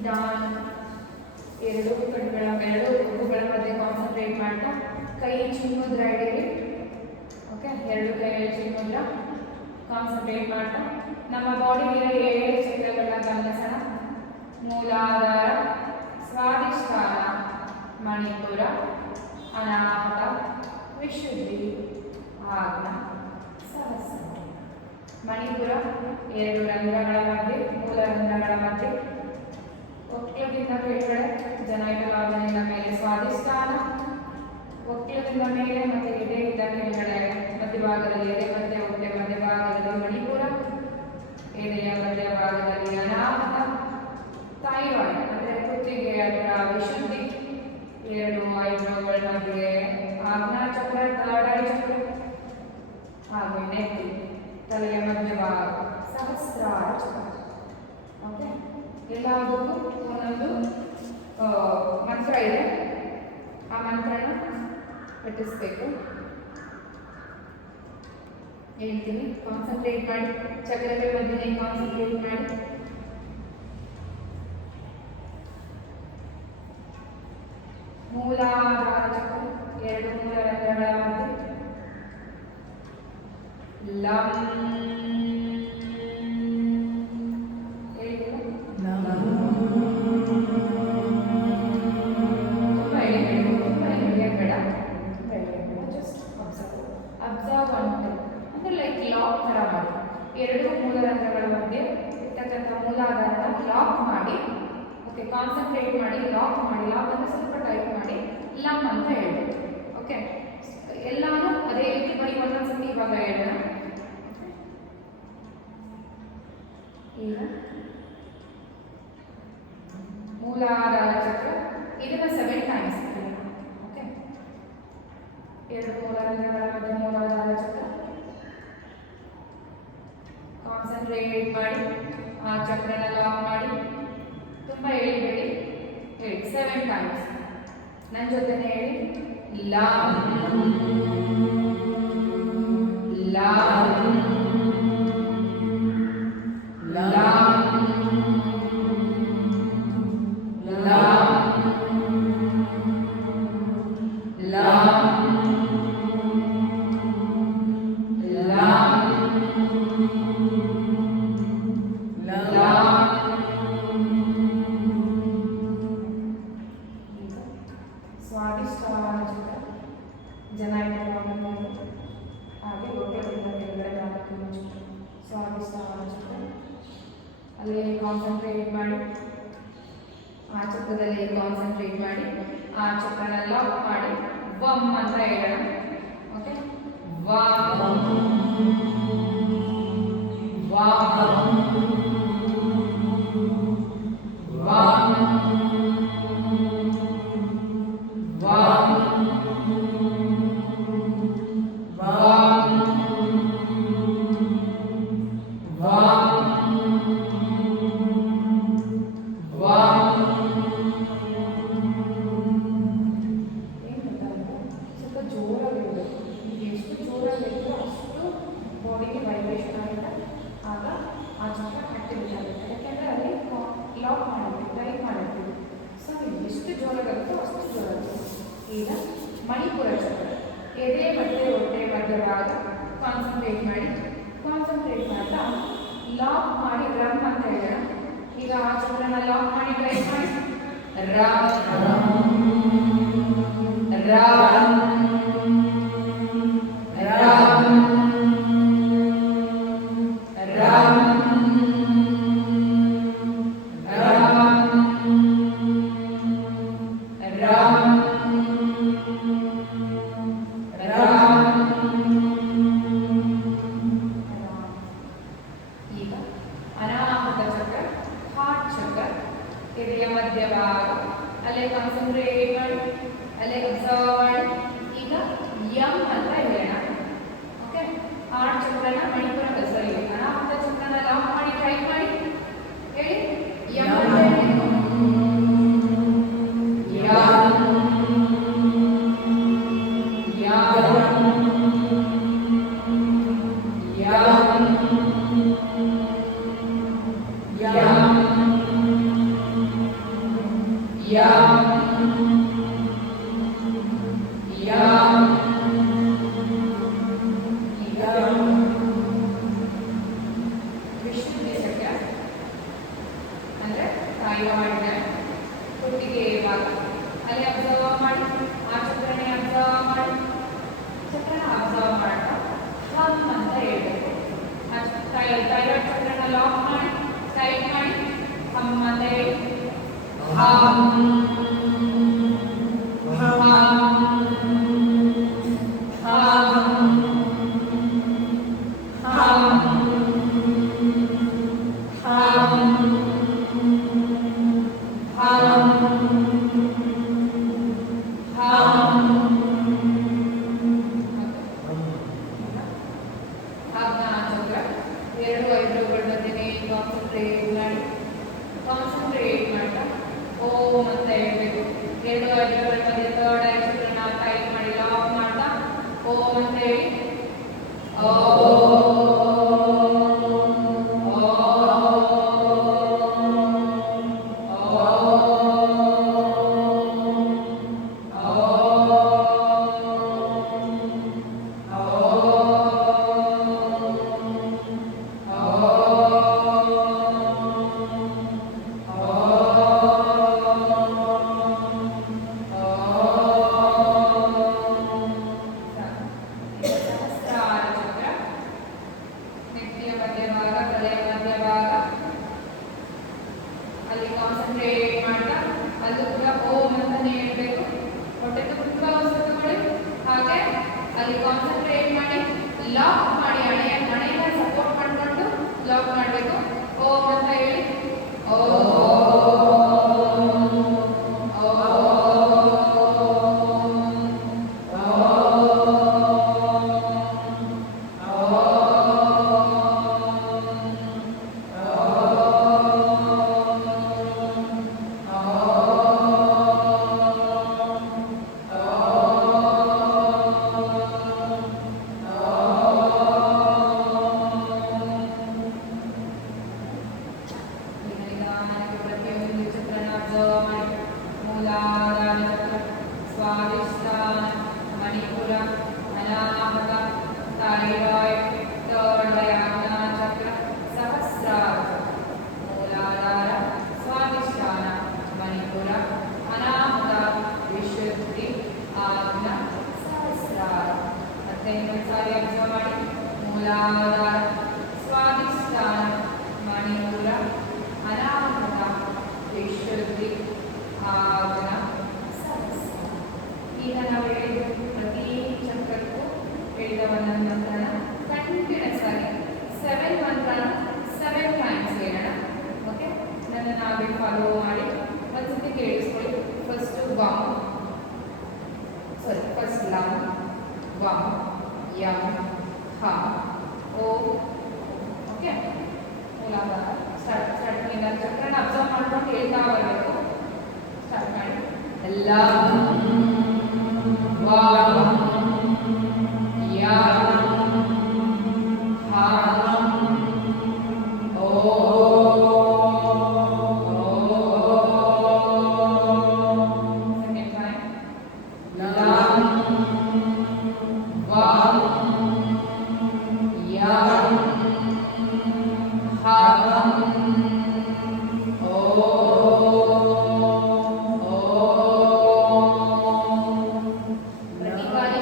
ನಿಧಾನ ಎರಡು ಹುಬ್ಬುಗಳ ಮಧ್ಯೆ ಕಾನ್ಸಂಟ್ರೇಟ್ ಮಾಡ್ತಾ ಕೈ ಚಿಮ್ಮುದ್ರ ಹಿಡೀರಿ. ಓಕೆ, ಎರಡು ಕೈ ಚಿಮ್ಮುದ್ರ ಕಾನ್ಸಂಟ್ರೇಟ್ ಮಾಡ್ತಾ ನಮ್ಮ ಬಾಡಿಗೆ 7 ಚಕ್ರಗಳನ್ನ ಗಮನಿಸೋಣ. ಮೂಲಾಧಾರ, ಸ್ವಾಧಿಷ್ಠಾನ, ಮಣಿಪುರ, ಅನಾಹತ, ವಿಶುದ್ಧಿ, ಆಜ್ಞಾ, ಸಹಸ್ರ. ಮಣಿಪುರ 2 ರಂಧ್ರಗಳ ಮಧ್ಯೆ, ಮೂಲ ರಂಧ್ರಗಳ ಮಧ್ಯೆ, ಒಕ್ಲದಿಂದ ಕೆಳಗಡೆ, ಜನೈಟಲ್ ಆರ್ಗನ್ನಿನ ಮೇಲೆ ಸ್ವಾಧಿಷ್ಠಾನ, ಒಕ್ಲದಿಂದ ಮೇಲೆ ಮತ್ತೆ ಎದೆಯಿಂದ ಕೆಳಗಡೆ ಮಧ್ಯಭಾಗದಲ್ಲಿ ಎದೆ ಮಧ್ಯೆ, ಹೊಟ್ಟೆ ಮಧ್ಯಭಾಗದಲ್ಲಿ ಮಣಿಪುರ, ಎದೆಯ ಮಧ್ಯಭಾಗದಲ್ಲಿ ಅನಾಹತ, ಥೈರಾಯ್ಡ್ ಅಂದರೆ ಕುತ್ತಿಗೆ ಹತ್ರ ವಿಶುದ್ಧಿ, 2 ಐಬ್ರೋಗಳ ಮಧ್ಯೆ ಆಜ್ಞಾ ಚಕ್ರ, ಥರ್ಡ್ ಐ ಚಕ್ರ, ಹಾಗೂ ನೆತ್ತಿ, ತಲೆಯ ಮಧ್ಯಭಾಗ ಸಹಸ್ರಾರ ಚಕ್ರ. ಓಕೆ, ಎಲ್ಲದಕ್ಕೂ ಒಂದೊಂದು ಮಂತ್ರ ಇದೆ. ಆ ಮಂತ್ರನ ಪಠಿಸಬೇಕು. ಹೇಳ್ತೀನಿ, ಕಾನ್ಸಂಟ್ರೇಟ್ ಮಾಡಿ. ಚಕ್ರಗಳ ಮಧ್ಯೆ ಕಾನ್ಸಂಟ್ರೇಟ್ ಮಾಡಿ. ಮೂಲಾಧಾರ ಚಕ್ರ, 2 ಮೂಲ ರಂಧ್ರಗಳ ಮಧ್ಯೆ ಲಂ. ಎರಡು ಮೂಲರಂಧ್ರಗಳ ಮಧ್ಯೆ ಇರ್ತಕ್ಕಂಥ ಮೂಲಾಧಾರನ ಲಾಕ್ ಮಾಡಿ. ಓಕೆ, ಕಾನ್ಸಂಟ್ರೇಟ್ ಮಾಡಿ, ಲಾಕ್ ಮಾಡಿ. ಲಾಕ್ ಅಂದರೆ ಸ್ವಲ್ಪ ಟೈಟ್ ಮಾಡಿ ಲಮ್ ಅಂತ ಹೇಳ್ಬೋದು. ಓಕೆ, ಎಲ್ಲಾನು ಅದೇ ರೀತಿ ಬರೀ ಒಂದೊಂದ್ಸತಿ ಇವಾಗ ಹೇಳೋಣ. ಈಗ ಮೂಲಾಧಾರ ಚಕ್ರ, ಇದನ್ನ 7 ಟೈಮ್ಸ್. ಓಕೆ, 2 ಮೂಲರಂಧ್ರಗಳ ಮಧ್ಯೆ ಮೂಲಾಧಾರ ಚಕ್ರ. ಕಾನ್ಸಂಟ್ರೇಟ್ ಮಾಡಿ, ಆ ಚಕ್ರನ ಲಾಕ್ ಮಾಡಿ. ತುಂಬ ಹೇಳಿಬೇಡಿ, ಹೇಳಿ 7 ಟೈಮ್ಸ್. ನನ್ನ ಜೊತೆನೇ ಹೇಳಿ. ಲಾಮ್ ಲಾಮ್ ಲಾಮ್ ಲಾಮ್ ಲಾಮ್ ಅಲ್ಲಿ ಕಾನ್ಸಂಟ್ರೇಟ್ ಮಾಡಿ. ಆ ಚಕ್ರದಲ್ಲಿ ಕಾನ್ಸಂಟ್ರೇಟ್ ಮಾಡಿ, ಆ ಚಕ್ರನ ಲಾಕ್ ಮಾಡಿ ವಮ್ ಅಂತ ಹೇಳೋಣ. Okay, warm warm warm warm warm warm warm. ಸ್ವಲ್ಪ ಜೋರಾಗಿರುತ್ತೆ. ಈಗ ಎಷ್ಟು ಜೋರಾಗಿರುತ್ತೋ ಅಷ್ಟು ಬಾಡಿಗೆ ವೈಬ್ರೇಷನ್ ಆಗುತ್ತೆ. ಆಗ ಆ ಚಕ್ರ ಆಕ್ಟಿವೇಟ್ ಆಗುತ್ತೆ. ಯಾಕೆಂದರೆ ಅಲ್ಲಿ ಲಾಕ್ ಮಾಡಿರ್ತೀವಿ, ಟೈಟ್ ಮಾಡಿರ್ತೀವಿ. ಸೊ ಎಷ್ಟು ಜೋರಾಗಿರುತ್ತೋ ಅಷ್ಟು ಜೋರಾಗುತ್ತೆ. ಈಗ ಮಣಿಪುರ ಚಕ್ರ, ಎದೆ ಮತ್ತು ಹೊಟ್ಟೆ ಮಧ್ಯಭಾಗ ಕಾನ್ಸಂಟ್ರೇಟ್ ಮಾಡಿ. ಕಾನ್ಸಂಟ್ರೇಟ್ ಮಾಡ್ತಾ ಲಾಕ್ ಮಾಡಿ ರಮ್ ಅಂತ ಹೇಳೋಣ. ಈಗ ಆ ಚಕ್ರನ ಲಾಕ್ ಮಾಡಿ ಟೈಟ್ ಮಾಡಿ. ರಾಮ್ ರಾಮ್ ರಾಮ್ ರಾಮ್ ರಾಮ್ ರಾಮ್ ರಾಮ್. ಈಗ ಅನಾಹತ ಚಕ್ರ, ಹಾರ್ಟ್ ಚಕ್ರ, ಎದೆಯ ಮಧ್ಯಭಾಗ. ಅಲ್ಲೇ ಕಾನ್ಸಂಟ್ರೇಟ್ ಮಾಡಿ, ಅಲ್ಲೇ ಅಬ್ಸರ್ವ್ ಮಾಡಿ. ಈಗ ಯಂ ಅಂತ ಹೇಳೋಣ. ಓಕೆ, ಹಾರ್ಟ್ ಚಕ್ರನ ಮಣಿಪುರ ಸರಿ, ಅನಾಹತ ಚಕ್ರನ ಲಾಕ್ ಮಾಡಿ ಟೈಟ್ ಮಾಡಿ. ಹೇಳಿ ಯಂ ಅಂತ ಹೇಳಿ. ಯಂ ಯಂ ಯಂ ವಿಷ್ಣುವಿಗೆ ಚಕ್ರ ಅಂದರೆ ತಾಯಿಗೆ ಮಾಡಿದ್ದಾರೆ ಹುಟ್ಟಿಗೆ ಭಾಗ ಅಲ್ಲಿ ಅಬ್ಸರ್ವ್ ಮಾಡಿ ಆ ಚಕ್ರನೇ ಅಬ್ಸರ್ವ್ ಮಾಡಿ ಚಕ್ರನ ಅಬ್ಸರ್ವ್ ಮಾಡ್ತಾ ಹಮ್ ಅಂತ ಹೇಳ್ಬೇಕು. ಥೈರಾಯ್ಡ್ ಚಕ್ರನ ಲಾಕ್ ಮಾಡಿ ಟೈಟ್ ಮಾಡಿ ಹಮ್ ಅಂತ ಹೇಳಿ ಹಮ್ ಹಮ್ ಹಮ್ ಕಾನ್ಸಂಟ್ರೇಟ್ ಮಾಡ್ತಾ ಓಂ ಅಂತ ಹೇಳ್ಬೇಕು. ಎರಡು ಐಬ್ರೋಗಳ ಮಧ್ಯೆ ಥರ್ಡ್ ಐ ಚಕ್ರನ ಟೈಟ್ ಮಾಡಿ ಲಾಕ್ ಮಾಡ್ತಾ ಓಂ ಅಂತ ಹೇಳಿ ಅಲ್ಲಿ ಕಾನ್ಸಂಟ್ರೇಟ್ ಮಾಡ್ತಾ ಅಲ್ಲೂ ಕೂಡ ಓಂ ಅಂತಾನೆ ಹೇಳ್ಬೇಕು. ಹೊಟ್ಟೆ ತುಂಬ ವಸ್ತು ತಗೊಳ್ಳಿ ಹಾಗೆ ಅಲ್ಲಿ ಕಾನ್ಸಂಟ್ರೇಟ್ ಮಾಡಿ ಲಾಕ್ ಮಾಡಿ ಹಣೆಯ ಸಪೋರ್ಟ್ ಮಾಡಿಕೊಂಡು ಲಾಕ್ ಮಾಡಬೇಕು. ಓಂ ಅಂತ ಹೇಳಿ ಸ್ವಾದಿಷ್ಠಾನ ಮಣಿಪುರ ಅನಾಹತ ಥೈರಾಯ್ಡ್ ಥರ್ಡ್ ಆಜ್ಞಾ ಚಕ್ರ ಸಹಸ್ರಾರ ಮೂಲಾಧಾರ ಸ್ವಾದಿಷ್ಠಾನ ಮಣಿಪುರ ಅನಾಹತ ವಿಶುದ್ಧಿ ಆಜ್ಞಾ ಸಹಸ್ರಾರ. ಮತ್ತೆ ಇನ್ನೊಂದು ಸಾರಿ ಅಬ್ಸರ್ವ್ ಮಾಡಿ ಮೂಲಾಧಾರ ಸ್ವಾದಿಷ್ಠಾನ ಮಣಿಪುರ ಅನಾಹತ ವಿಶುದ್ಧಿ ಆಜ್ಞಾ. ಈಗ ನಾವು ಹೇಳಿದ ಪ್ರತಿ ಚಕ್ರಕ್ಕೂ ಹೇಳಿದ ಒಂದೊಂದು ಮಂತ್ರನ ಕಂಟಿನ್ಯೂಸ್ ಆಗಿ 7 ಮಂತ್ರನ 7 ಟೈಮ್ಸ್ ಹೇಳೋಣ. ಓಕೆ, ನನ್ನ ನಾವೇ ಫಾಲೋ ಮಾಡಿ ಒಂದ್ಸತಿ ಕೇಳಿಸ್ಕೊಳ್ಳಿ. ಫಸ್ಟ್ ಲಂ ವಂ ಯಂ ಹ ಓ. ಓಕೆ, ಮೂಲಾಧಾರ ಸ್ಟಾರ್ಟ್ ಚಕ್ರನ ಅಬ್ಸರ್ವ್ ಮಾಡ್ಕೊಂಡು ಹೇಳ್ತಾ ಬರಬೇಕು. ಸ್ಟಾರ್ಟ್ ಮಾಡಿ. ಲಂ ವಂ ಯಂ ಹಂ ಓ. ಪ್ರತಿ ಬಾರಿ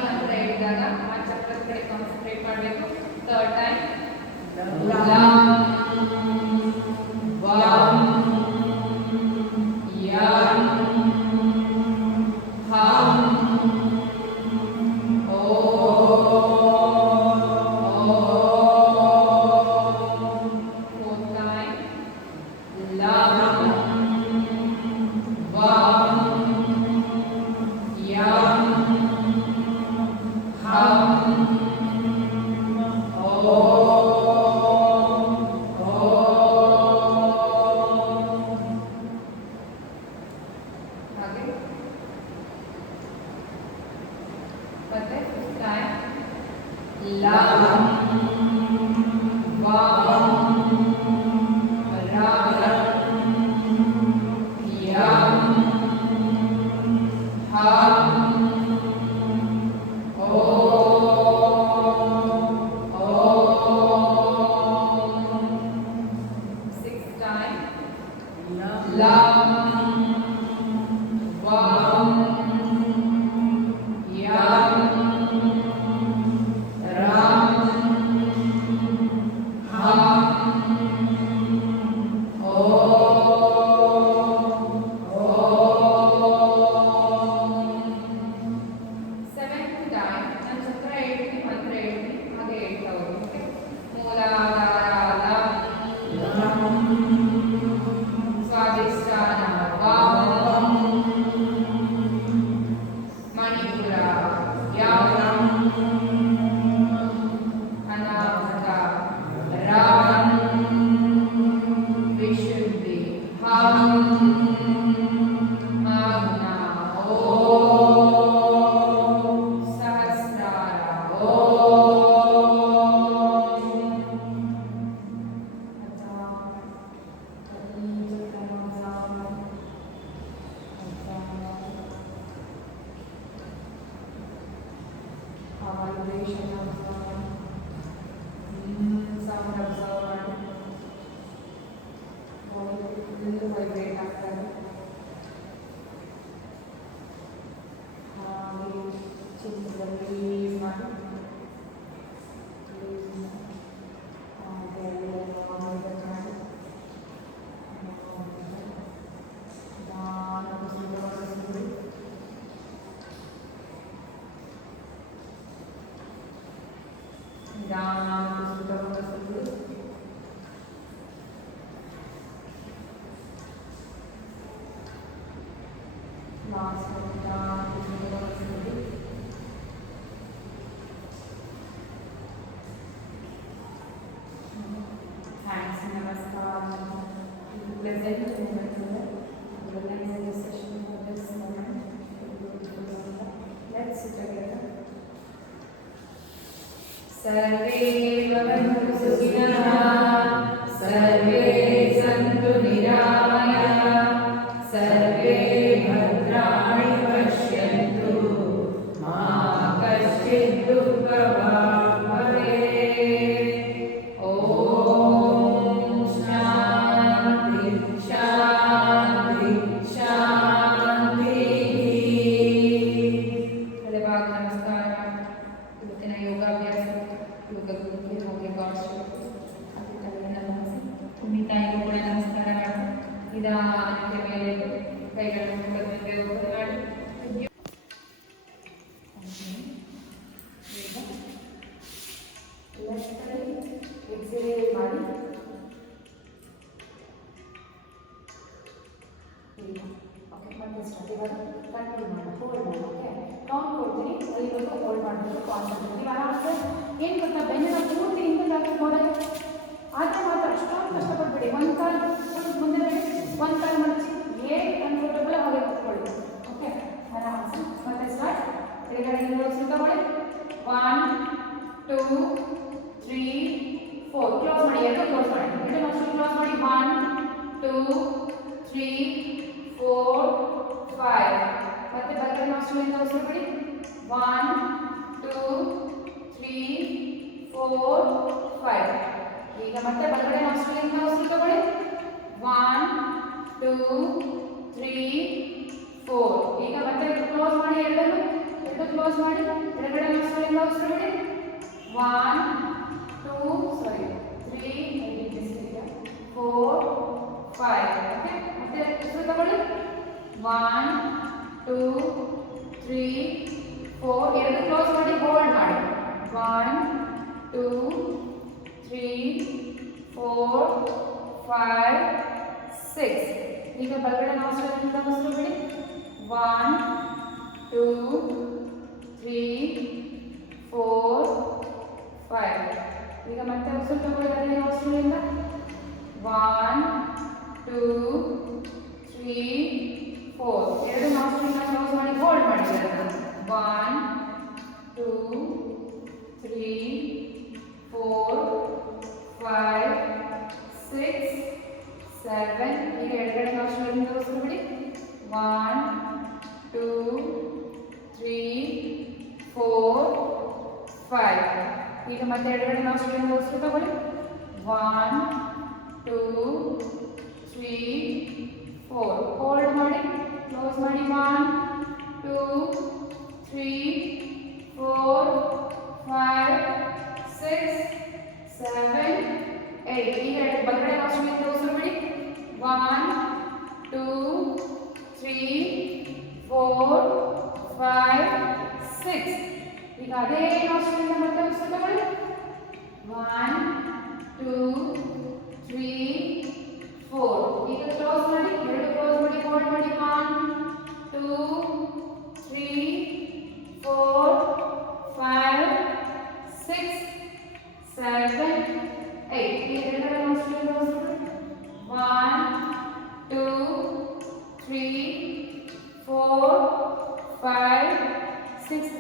सर्वे भवन्तु सुखिनः सर्वे सन्तु निरामयाः सर्वे भद्राणि पश्यन्तु मा कश्चित् दुःखभाग् भवेत् ॐ शान्ति शान्ति शान्तिः ತಲೆಭಾಗ ನಮಸ್ಕಾರ ಇವತ್ತಿನ ಯೋಗಾಭ್ಯಾಸ ಯೋಗ ಗುರುಗೆ ಹೋಗಿ ಭಾಷೆಗಳು ಕುಣಿತಾಯಿಗೂ ಕೂಡ ನಮಸ್ಕಾರ ಮಾಡಿ ನಿಧಾನಕ್ಕೆ ಮೇಲೆ ಕೈಗಳನ್ನು ಮುಂದೆ ಓಪನ್ ಮಾಡಿ ಎಕ್ಸಲೇಟ್ ಮಾಡಿ ಓಕೆ ಮತ್ತೆ ಸ್ಟಾರ್ಟ್ ಇವಾಗ ಕಂಟ್ರೋಲ್ ಮಾಡಿ ಹೋಲ್ಡ್ ಮಾಡಿ ಓಕೆ ಕೌಂಟ್ ಕೊಡ್ತೀನಿ ಐವತ್ತು ಹೋಲ್ಡ್ ಮಾಡಬೇಕು ಕಾನ್ಸಂಟ್ರೇಟ್ ನೀವು ಆರಾಮ್ಸೆ ಏನು ಗೊತ್ತಾ ಬೆನ್ನಿನ ಪೂರ್ತಿ ಹಿಂದೆ ಹಾಕಿದ್ರೆ ಆದರೆ ಮಾತ್ರ ಅಷ್ಟೊಂದು ಕಷ್ಟಪಡ್ಬೇಡಿ ಒಂದು ಕಾಲು ಮುಂದೆ ಬೇಡಿ ಒಂದು ಕಾಲು ಮಡಚಿ ಏನು ಕಂಫರ್ಟಬಲ್ ಹಾಗೆ ಕೂತ್ಕೊಳ್ಳಿ ಓಕೆ ಆರಾಮ್ಸೆ ಮತ್ತೆ ಸ್ಟಾರ್ಟ್ ಎಡಗಡೆಯಿಂದ ತಗೊಳ್ಳಿ 1 2 3 4 ಕ್ಲೋಸ್ ಮಾಡಿ ಎರಡು ಕ್ಲೋಸ್ ಮಾಡಿ ಎರಡು ಮಕ್ಕಳು ಕ್ಲೋಸ್ ಮಾಡಿ 1 2 3 4 5 ಮತ್ತೆ ಬಲಗಡೆ ಮಾಸ್ಟರ್ನಿಂದ ಉಸಿರು ಬಿಡಿ 1 2 3 4 5 ಈಗ ಮತ್ತೆ ಬಲಗಡೆ ಮಾಸ್ಟರ್ನಿಂದ ಉಸಿರು ತಗೊಳ್ಳಿ 1 2 3 4 ಈಗ ಮತ್ತೆ ಕ್ಲೋಸ್ ಮಾಡಿ ಎರಡು ಕ್ಲೋಸ್ ಮಾಡಿ ಎಡಗಡೆ ಮಾಸ್ಟರ್ನಿಂದ ಉಸಿರು ಬಿಡಿ 1 2 ಸಾರಿ 3 4 5 ಓಕೆ ಮತ್ತೆ ಉಸಿರು ತಗೊಳ್ಳಿ 1 2 3 4 ಎರಡು ಕ್ಲೋಸ್ ಮಾಡಿ ಹೋಲ್ಡ್ ಮಾಡಿ 1 2 3 4 5 6 ಈಗ ಬಲಗಡೆ ನಾಸ್ಟ್ರಿಲಿಂದ ಉಸಿರು ಬಿಡಿ 1 2 3 4 5 ಈಗ ಮತ್ತೆ ಉಸಿರು ತಗೊಳ್ಳಿ ಅದೇ ನಾಸ್ಟ್ರಿಲಿಂದ 1 2 3 4 ಎರಡು ನಾಸ್ಟ್ರಿಲಿಂದ ಕ್ಲೋಸ್ ಮಾಡಿ ಹೋಲ್ಡ್ ಮಾಡಿ 1 2 3 4 5 6 7 ಈಗ ಎಡಗಡೆ ನಾಸ್ಟ್ರಿಲಿಂದ ಉಸಿರು ಬಿಡಿ 1 2 3 4 5 ಈಗ ಮತ್ತೆ ಎಡಗಡೆ ನಾಸ್ಟ್ರಿಲಿಂದ ಉಸಿರು ತಗೊಳ್ಳಿ 1 2 3 4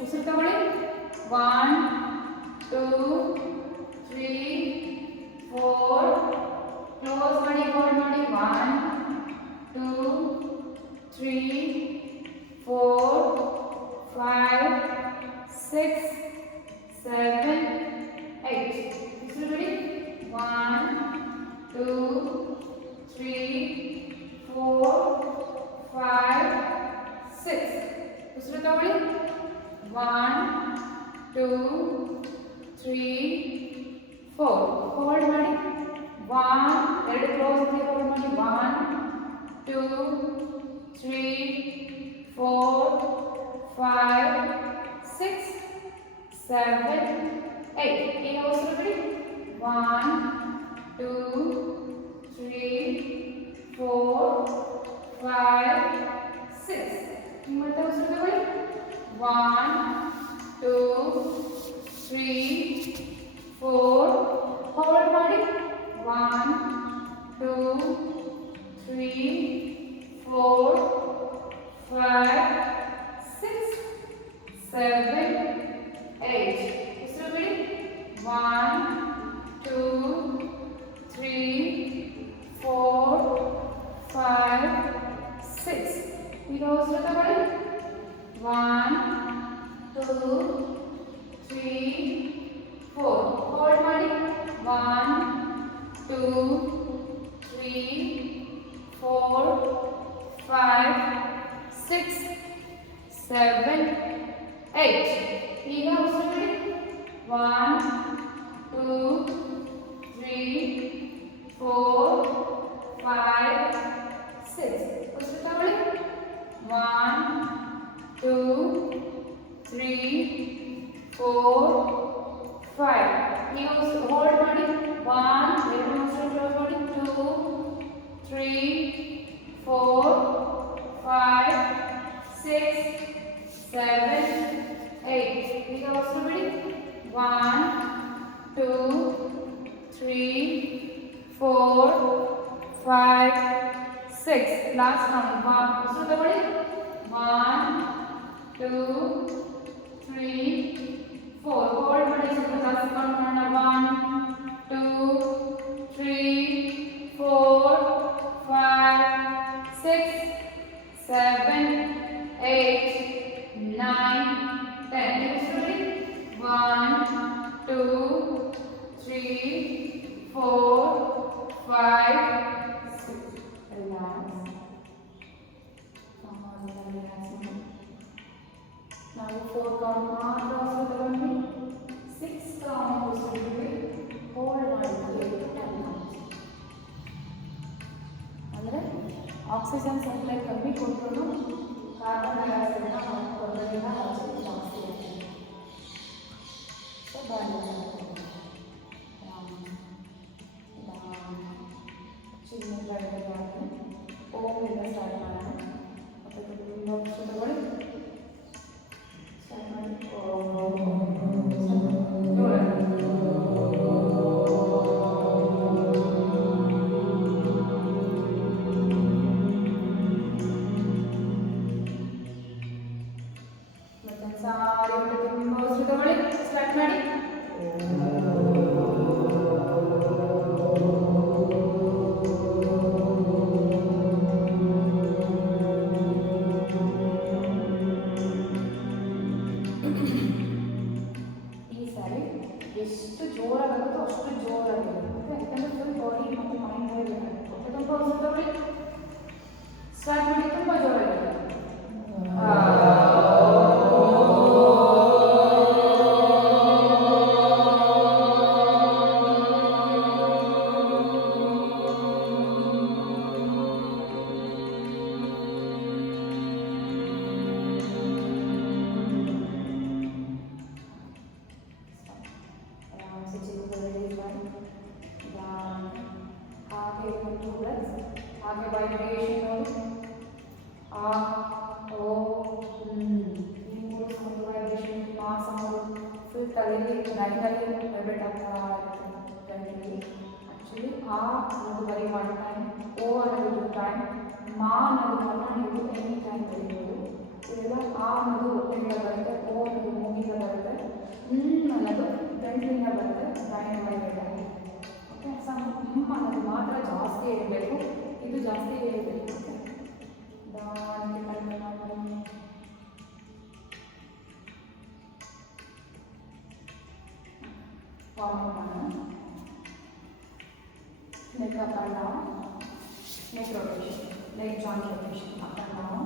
ಉಸಿರು ತಗೊಳ್ಳಿ. 1 2 3 4 ಕ್ಲೋಸ್ ಮಾಡಿ ಹೋಲ್ಡ್ ಮಾಡಿ. 1 2 3 4 5 6 7 8 ಉಸಿರು ಬಿಡಿ. 1 2 3 4 5 6 ಉಸಿರು ತಗೊಳ್ಳಿ. 1 2 3 4 ಹೋಲ್ಡ್ ಮಾಡಿ. 1 ಎರಡು ಕ್ಲೋಸ್ ಮಾಡಿ ಹೋಲ್ಡ್ ಮಾಡಿ. 1 2 3 4 5 6 7 8 ಈಗ ಉಸಿರು ಬಿಡಿ. 1 2 3 4 5 6 ಮತ್ತೆ ಉಸಿರು ತಗೊಳ್ಳಿ. 1 2 3 4 ಹೋಲ್ಡ್ ಮಾಡಿ. 1 2 3 4 5 6 7 8 ಉಸಿರು ಬಿಡಿ. 1 2 3 4 5 6 ಈಗ ಉಸಿರು ತಗೊಳ್ಳಿ. 1 2 3 4 ಹೋಲ್ಡ್ ಮಾಡಿ. 1 2 3 4 5 6 7 8 ಈಗ ಉಸಿರು ಬಿಡಿ. 1 2 3 4 5 6 ಉಸಿರು ತಗೊಳ್ಳಿ. 1 2 3 4 5 ಈಗ ಹೋಲ್ಡ್ ಮಾಡಿ. 1 ಎರಡು ಉಸಿರು ಕ್ಲೋಸ್ ಮಾಡಿ. 2 3 4 5 6 7 8 ಈಗ ಉಸಿರು ಬಿಡಿ. 1 2 3 4 5 6 ಲಾಸ್ಟ್ ರೌಂಡ್. ಉಸಿರು ತಗೊಳ್ಳಿ. 1 2 3 4 ಹೋಲ್ಡ್ ಮಾಡಿ. ಸ್ವಲ್ಪ ಜಾಸ್ತಿ ಕೌಂಟ್ ಮಾಡೋಣ. 1 2 3 4 5 6 7 8 9 10 ಉಸಿರು ಬಿಡಿ. 1 2 3 4 5 6 ನಾವು 4 ಕೌಂಟ್ ಮಾತ್ರ ಉಸಿರು ತಗೊಂಡ್ವಿ. 6 ಕೌಂಟ್ ಉಸಿರು ಬಿಡಿ. ಹೋಲ್ಡ್ ಮಾಡಿ. 10 ಕೌಂಟ್ ಅಂದರೆ ಆಕ್ಸಿಜನ್ ಸಪ್ಲೈ ಕಮ್ಮಿ ಕೊಟ್ಟರು ಕಾರ್ಬನ್ ಡೈಆಕ್ಸೈಡ್ನ ಹೊರಗಡೆಯಿಂದ ಆಕ್ಸಿಜನ್ ಜಾಸ್ತಿ ಇರುತ್ತೆ. ಸೊ ಓಮಿಂದ ಸ್ಟಾರ್ಟ್ ಮಾಡೋಣ. ಮತ್ತು ತಗೊಳ್ಳಿ. ಸ್ಟಾರ್ಟ್ ಮಾಡಿ. ಮತ್ತೆ ಸಾರಿ ತುಂಬ ಉಸಿರು ತಗೊಳ್ಳಿ. ಸ್ಟಾರ್ಟ್ ಮಾಡಿ. ಎಷ್ಟು ಜೋರಾಗುತ್ತೋ ಅಷ್ಟು ಜೋರಾಗಿರುತ್ತೆ. ಯಾಕಂದರೆ ಫುಲ್ ಬಾಡಿ ಮತ್ತು ಮೈಂಡ್ ಇರಬೇಕು. ತುಂಬ ಉಸಿರು ತಗೊಳ್ಳಿ. ಸ್ಟಾರ್ಟ್ ಮಾಡಿ. ತುಂಬ ಜೋರಾಗಿರುತ್ತೆ. ಹಾಗೆ ವೈಬ್ರೇಷನ್ ನೋಡಿ. ಆ ಓ ಈ ಮೂರು ಸೌಂಡ್ ವೈಬ್ರೇಷನ್. ಆ ಸೌಂಡ್ ಫುಲ್ ತಲೆಗೆ ನೈನಲ್ಲಿ ವೈಬ್ರೇಟ್ ಆಗ್ತಾ ಇರುತ್ತೆ. ಆ್ಯಕ್ಚುಲಿ ಆ ಅನ್ನೋದು ಬರೀ 1 ಟೈಮ್, ಓ ಅನ್ನೋದು 2 ಟೈಮ್, ಮಾ ಅನ್ನೋದು ಮಾತ್ರ ನೀವು ಎನಿ ಟೈಮ್ ಬರೀಬೋದು. ಇದೆಲ್ಲ ಆ ಅನ್ನೋದು ಹೊಟ್ಟೆಯಿಂದ ಬರುತ್ತೆ, ಓ ಅನ್ನೋದು ಮೂಗಿಂದ ಬರುತ್ತೆ, ಅನ್ನೋದು ಗಂಟಲಿಂದ ಬರುತ್ತೆ, ಗಾಯನ ಮಾಡಬೇಕಾಗಿ. ಓಕೆ, ಅನ್ನೋದು ಮಾತ್ರ ಜಾಸ್ತಿ ಇರಬೇಕು, ಇದು ಜಾಸ್ತಿ ಇರಬೇಕು. Okay, neck up and down, neck rotation, leg joint rotation, up and down.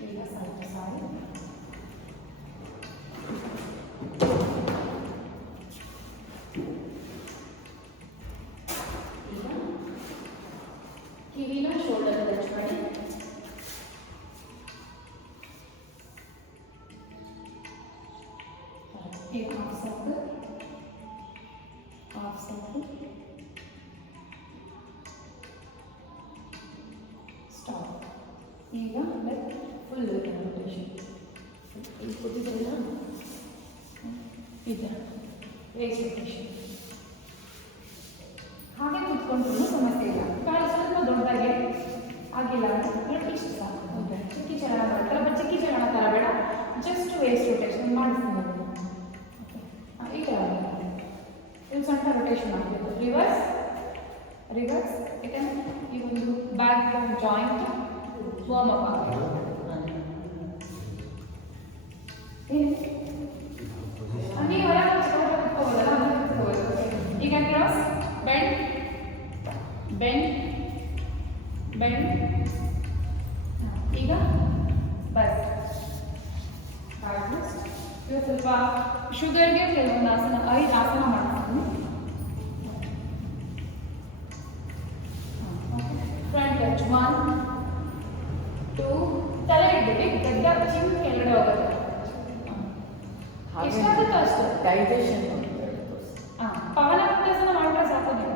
Lega side to side. ಕಿವಿನ ಶೋಲ್ಡರ್ ಟಚ್ ಮಾಡಿ. एक हाफ सर्कल, स्टॉप. ಈಗ ಲೈಕ್ ಫುಲ್ ರೊಟೇಷನ್ ಇಲ್ಲಿ ಕೂತಿದ್ರಲ್ಲ ಇದೆ ರೇಸ್ ರೊಟೇಷನ್. ಹಾಗೆ ಕೂತ್ಕೊಂಡ್ರು ಸಮಸ್ಯೆ ಇಲ್ಲ, ಕಾಲು ಸ್ವಲ್ಪ ದೊಡ್ಡದಾಗಿ ಆಗಿಲ್ಲ ಬಟ್ ಇಷ್ಟು ಸಾಕು. ಓಕೆ, ಚಿಕ್ಕಿ ಚರಣ ಬರುತ್ತಲ್ಲ, ಬಟ್ ಚಿಕ್ಕಿ ಚರಣ ಥರ ಬೇಡ, ಜಸ್ಟ್ ವೇಸ್ಟ್ ರೊಟೇಷನ್ ಮಾಡಿಸ್ತೀನಿ. ಈ ಥರ ಇಲ್ಲಿ ಸಣ್ಣ ರೊಟೇಷನ್ ಆಗಬೇಕು. ರಿವರ್ಸ್ ರಿವರ್ಸ್, ಯಾಕಂದರೆ ಈ ಒಂದು ಬ್ಯಾಕ್ ಬೋನ್ ಜಾಯಿಂಟ್ ವಾರ್ಮ್ ಅಪ್ ಆಗಬೇಕು. ನೀವು ಹೊರಗೆ ಕುತ್ಕೋಬೋದಲ್ಲ, ಕುತ್ಕೋಬೋದು. ಈಗ ಕ್ರಾಸ್ ಬೆಂಡ್ ಬೆಂಡ್ ಬೆಂಡ್. ಈಗ ಬಸ್ ಈಗ ಸ್ವಲ್ಪ ಶುಗರ್ಗೆ ಕೆಲವೊಂದು ಆಸನ, 5 ಆಸನ ಮಾಡ್ತೀನಿ. ಫ್ರಂಟ್ ಟಚ್ 1 2, ತಲೆ ಇಡ್ಬಿಟ್ಟು ಗಡ್ಡ ಚಿನ್ ಕೆಳಗಡೆ ಹೋಗುತ್ತೆ. ಎಷ್ಟಾಗುತ್ತೋ ಅಷ್ಟು ಡೈಜೆಷನ್. ಪವನಾಸನ ಮಾಡಿದ್ರೆ ಸಾಕು ನೀವು.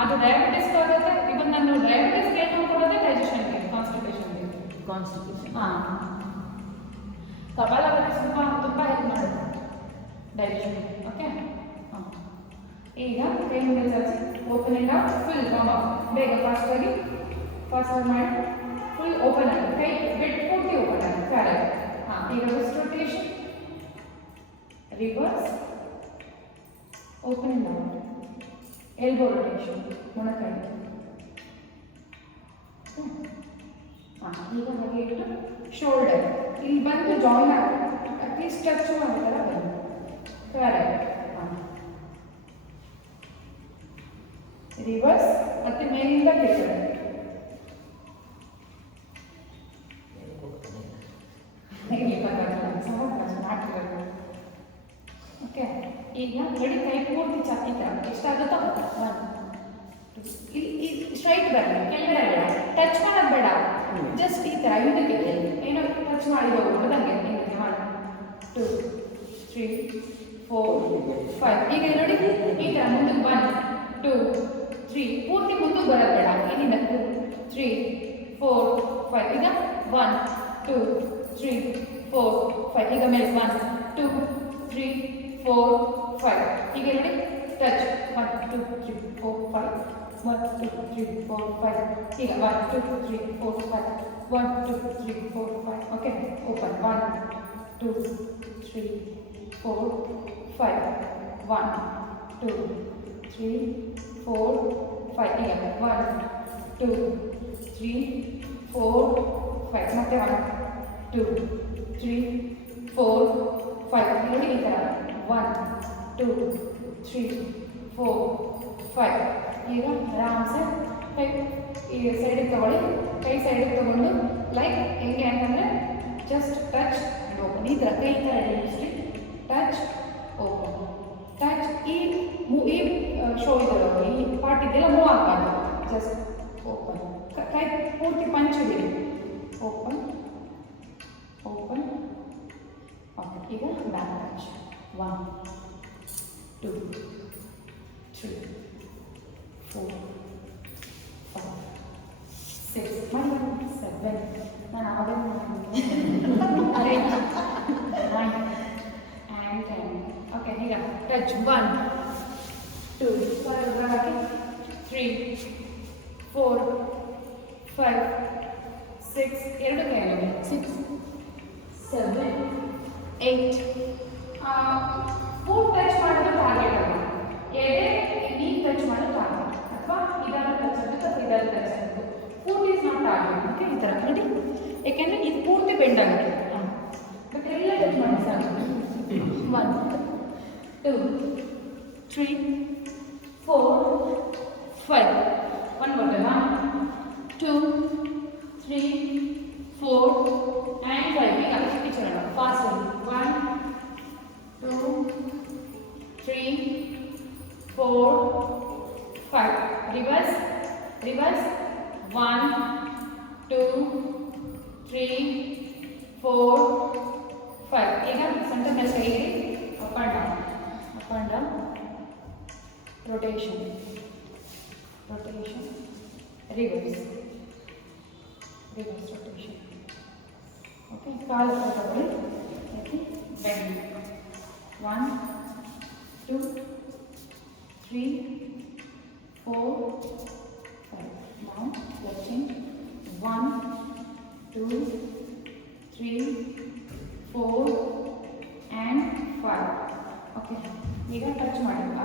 ಅದು ಡಯಾಬಿಟಿಸ್ ಆಗುತ್ತೆ. ಇವನ್ ನಾನು ಡಯಾಬಿಟಿಸ್ಗೆ ಏನು ಕೊಡೋದೇ ಡೈಜೆಷನ್ಗೆ, ಕಾನ್ಸ್ಟಿಪೇಷನ್ಗೆ. ಹಾಂ, ಕಪಾಲಭಾತಿ ತುಂಬ ತುಂಬ ಹೆಲ್ಪ್ ಮಾಡುತ್ತೆ ಡೈಜೆಷನ್. ಓಕೆ, ಹಾಂ. ಈಗ ಕೈ ಮೇಲೆ ಸರಿಸಿ open it out, full warm up. ಬೇಗ ಫಾಸ್ಟಾಗಿ ಮಾಡಿ ಫುಲ್ ಓಪನ್ ಆಗಿ, ಕೈ ಬಿಟ್ಟು ಪೂರ್ತಿ ಓಪನ್ ಆಗಿ ಕರೆಕ್ಟ್. ಹಾಂ, ಈಗ wrist rotation, reverse, open it out, elbow rotation, ಮೊಣಕೈ. ಹಾಂ, ಈಗ ಹಾಗೆ ಇಟ್ಟು ಶೋಲ್ಡರ್ ಇಲ್ಲಿ ಬಂದು ಜಾಯಿನ್ ಆಗಿ ಅಟ್ಲೀಸ್ಟ್ ಟಚ್ ಮಾಡೋದಲ್ಲ ಬಂದು ಕರೆಕ್ಟ್. ಹಾಂ, ರಿವರ್ಸ್ ಮತ್ತೆ ಮೇಲಿಂದ ಕೆಳಗಡೆ. ಓಕೆ, ಈಗ ರೆಡಿ, ಕೈ ಪೂರ್ತಿ ಚಾಕಿ ಥರ ಎಷ್ಟಾಗುತ್ತೋ 1 ಇಲ್ಲಿ ಸ್ಟ್ರೈಟ್ ಬರಲಿ, ಕೆಳಗಡೆ ಬೇಡ, ಟಚ್ ಮಾಡೋದು ಬೇಡ, ಜಸ್ಟ್ ಈ ಥರ ಹಿಂದಕ್ಕೆ ಏನೋ ಟಚ್ ಮಾಡಿ ಹೋಗ್ಬೋದು. ನನಗೆ ಹಿಂದಕ್ಕೆ ಮಾಡಿ 2 3 4 5. ಈಗ ನೋಡಿ ಈ ಥರ ಮುಂದಕ್ಕೆ 1 2 3, ಪೂರ್ತಿ ಮುಂದಕ್ಕೆ ಬರೋದು ಬೇಡ, ಇಲ್ಲಿಂದ 2 3 4 5. ಈಗ 1 2 3 4 5. ಈಗ ಮೇಲೆ 1 2 3 4 5. ಈಗ ನೋಡಿ ಟಚ್ 1 2 3 4 5 1 2 3 4 5. ಈಗ 1 2 3 4 5 1 2 3 4 5. Okay, open 1 2 3 4 5 1 2 3 4 5. ಈಗ 1 2 3 4 5. ಮತ್ತೆ 1 2 3 4 5. ನೋಡಿ ಈ ಥರ 1 2 3 4 5. ಈಗ ಆರಾಮ್ಸೆ ಕೈ ಈ ಸೈಡಿಗೆ ತಗೊಳ್ಳಿ, ಕೈ ಸೈಡಿಗೆ ತಗೊಂಡು ಲೈಕ್ ಹೆಂಗೆ ಅಂತಂದರೆ ಜಸ್ಟ್ ಟಚ್ ಆ್ಯಂಡ್ ಓಪನ್. ಈ ಥರ ಕೈ ಥರ ಹಿಡಿಸಿ ಟಚ್ ಓಪನ್, ಟಚ್. ಈ ಶೋ ಇದೆಲ್ಲ, ಈ ಪಾರ್ಟ್ ಇದೆಲ್ಲ ಮೂವ್ ಆಗಬಾರ್ದು, ಜಸ್ಟ್ ಓಪನ್. ಕೈ ಪೂರ್ತಿ ಪಂಚ್ ಬಿಡಿ, ಓಪನ್ ಓಪನ್. ಓಕೆ, ಈಗ ಬ್ಯಾಕ್ ಟಚ್ 1 2 3 4 5 6 7. ನಾನು ಆವಾಗಲೇ ಮಾಡಿದ್ದೀನಿ 9 and 10. ಓಕೆ, ಈಗ ಟಚ್ 1 2 3 4 5 6 ಎರಡು ಕೈಯಲ್ಲಿ 6 7 8 ಫುಟ್ ಟಚ್ ಮಾಡೋದು ಟಾರ್ಗೆಟ್ ಅಲ್ಲ, ಎದೆ ನೀರು ಟಚ್ ಮಾಡೋದು ಟಾರ್ಗೆಟ್, ಅಥವಾ ಇದನ್ನು ಟಚ್ ಆಗಬೇಕು ಅಥವಾ ಇದನ್ನು ಟಚ್ ಆಗಬೇಕು. Foot is not target. Okay, ಈ ಥರ ನೋಡಿ, ಯಾಕೆಂದರೆ ಇದು ಪೂರ್ತಿ ಬೆಂಡ್ ಆಗುತ್ತೆ. ಬಟ್ ಎಲ್ಲ ಟಚ್ ಮಾಡಿ ಸಾಕು. 1 2 3 4 5 1 more time 1 2 3 4 and 5. ಈಗ ಈ ಥರ ಫಾಸ್ಟ್ 1 2 3 4 5 reverse 1 2 3 4 5. ಈಗ ಸೆಂಟರ್ ಮೇಲೆ ಕೈ ಇಡಿ, up and down rotation reverse rotation. Okay, ಕಾಲು ತಗೊಳ್ಳಿ, okay, bend 1 2 3 4 5. now stretching 1 2 3 4 and 5. okay, ಈಗ ಟಚ್ ಮಾಡಿಲ್ಲ.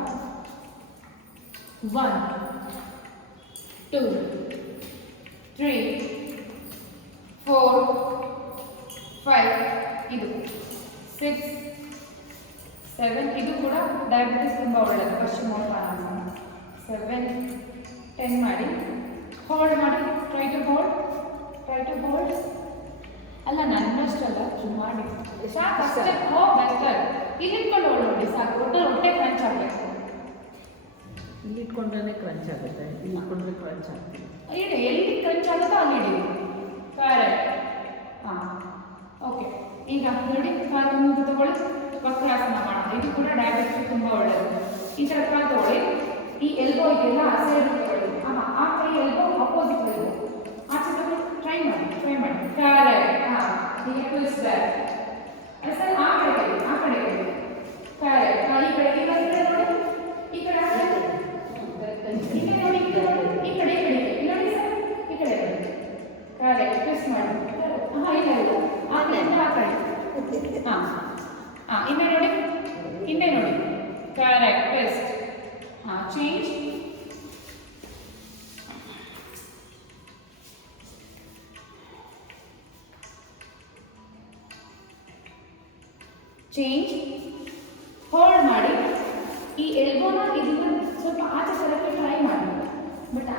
1 2 3 4 5 ಇದು 6 7. ಇದು ಕೂಡ ಡಯಾಬಿಟಿಸ್ ತುಂಬ ಒಳ್ಳೆಯದು, ಪಶ್ಚಿಮೋತ್ತಾನ. 7 10 ಮಾಡಿ, ಹೋಲ್ಡ್ ಮಾಡಿ, ಟ್ರೈ ಟು ಹೋಲ್ಡ್. ಅಲ್ಲ, ನನ್ನಷ್ಟಲ್ಲ, ಮಾಡಿ ಸಾಕು ಅಷ್ಟೇ. ಹೋ ಬೆಟರ್. ಇಲ್ಲಿ ಇಟ್ಕೊಂಡು ಹೋಲ್ಡ್ ಮಾಡಿ ಸಾಕು. ಹೊಟ್ಟೆ ಕ್ರಂಚ್ ಆಗಬೇಕು. ಇಲ್ಲಿ ಇಟ್ಕೊಂಡ್ರೆ ಕ್ರಂಚ್ ಆಗುತ್ತೆ, ಇಲ್ಲಿ ಇಟ್ಕೊಂಡ್ರೆ ಕ್ರಂಚ್ ಆಗುತ್ತೆ. ಇಡಿ, ಎಲ್ಲಿ ಕ್ರಂಚ್ ಆಗುತ್ತೋ ಅಲ್ಲಿ ಇಡಿ. ಕರೆಕ್ಟ್. ಓಕೆ, ಈಗ ನೋಡಿ, ಕಾಲು ಮುಂದೆ ತಗೊಳ್ಳಿ, ವಕ್ರಾಸನ ಮಾಡೋದು. ಇದು ಕೂಡ ಡಯಾಬಿಟಿಸ್ ತುಂಬ ಒಳ್ಳೆಯದು. ಈ ಥರ ಕಾಲು ತಗೊಳ್ಳಿ, ಈ ಎಲ್ಬೋ ಇದೆಲ್ಲ ಸೈಡ್ ತಗೊಳ್ಳಿ. ಆ ಕೈ ಎಲ್ಬೋ ಅಪೋಸಿಟ್ ಎಲ್ಬೋ ಆಚೆ ತಗೊಳ್ಳಿ. ಟ್ರೈ ಮಾಡಿ. ಕರೆಕ್ಟ್. ಈಗ ಟ್ವಿಸ್ಟ್ ಬ್ಯಾಕ್. ಸರ್ ಆ ಕಡೆ ಕರೆಕ್ಟ್. ಈ ಕಡೆ ನೋಡಿ, ಈ ಕಡೆ ಈ ಕಡೆ ನೋಡಿ ಸರ್, ಈ ಕಡೆ ಕರೆಕ್ಟ್. ಟ್ವಿಸ್ಟ್ ಮಾಡಿ. ಇಲ್ಲ ಆ ಕಡೆ. ಹಿಂದೆ ನೋಡಿ. ಕರೆಕ್ಟ್. ಟ್ವಿಸ್ಟ್. ಚೇಂಜ್. ಹೋಲ್ಡ್ ಮಾಡಿ. ಈ ಎಲ್ಬೋನ ಇದನ್ನ ಸ್ವಲ್ಪ ಆಚೆ ಸರಕ್ಕೆ ಟ್ರೈ ಮಾಡಿ, ಬಟ್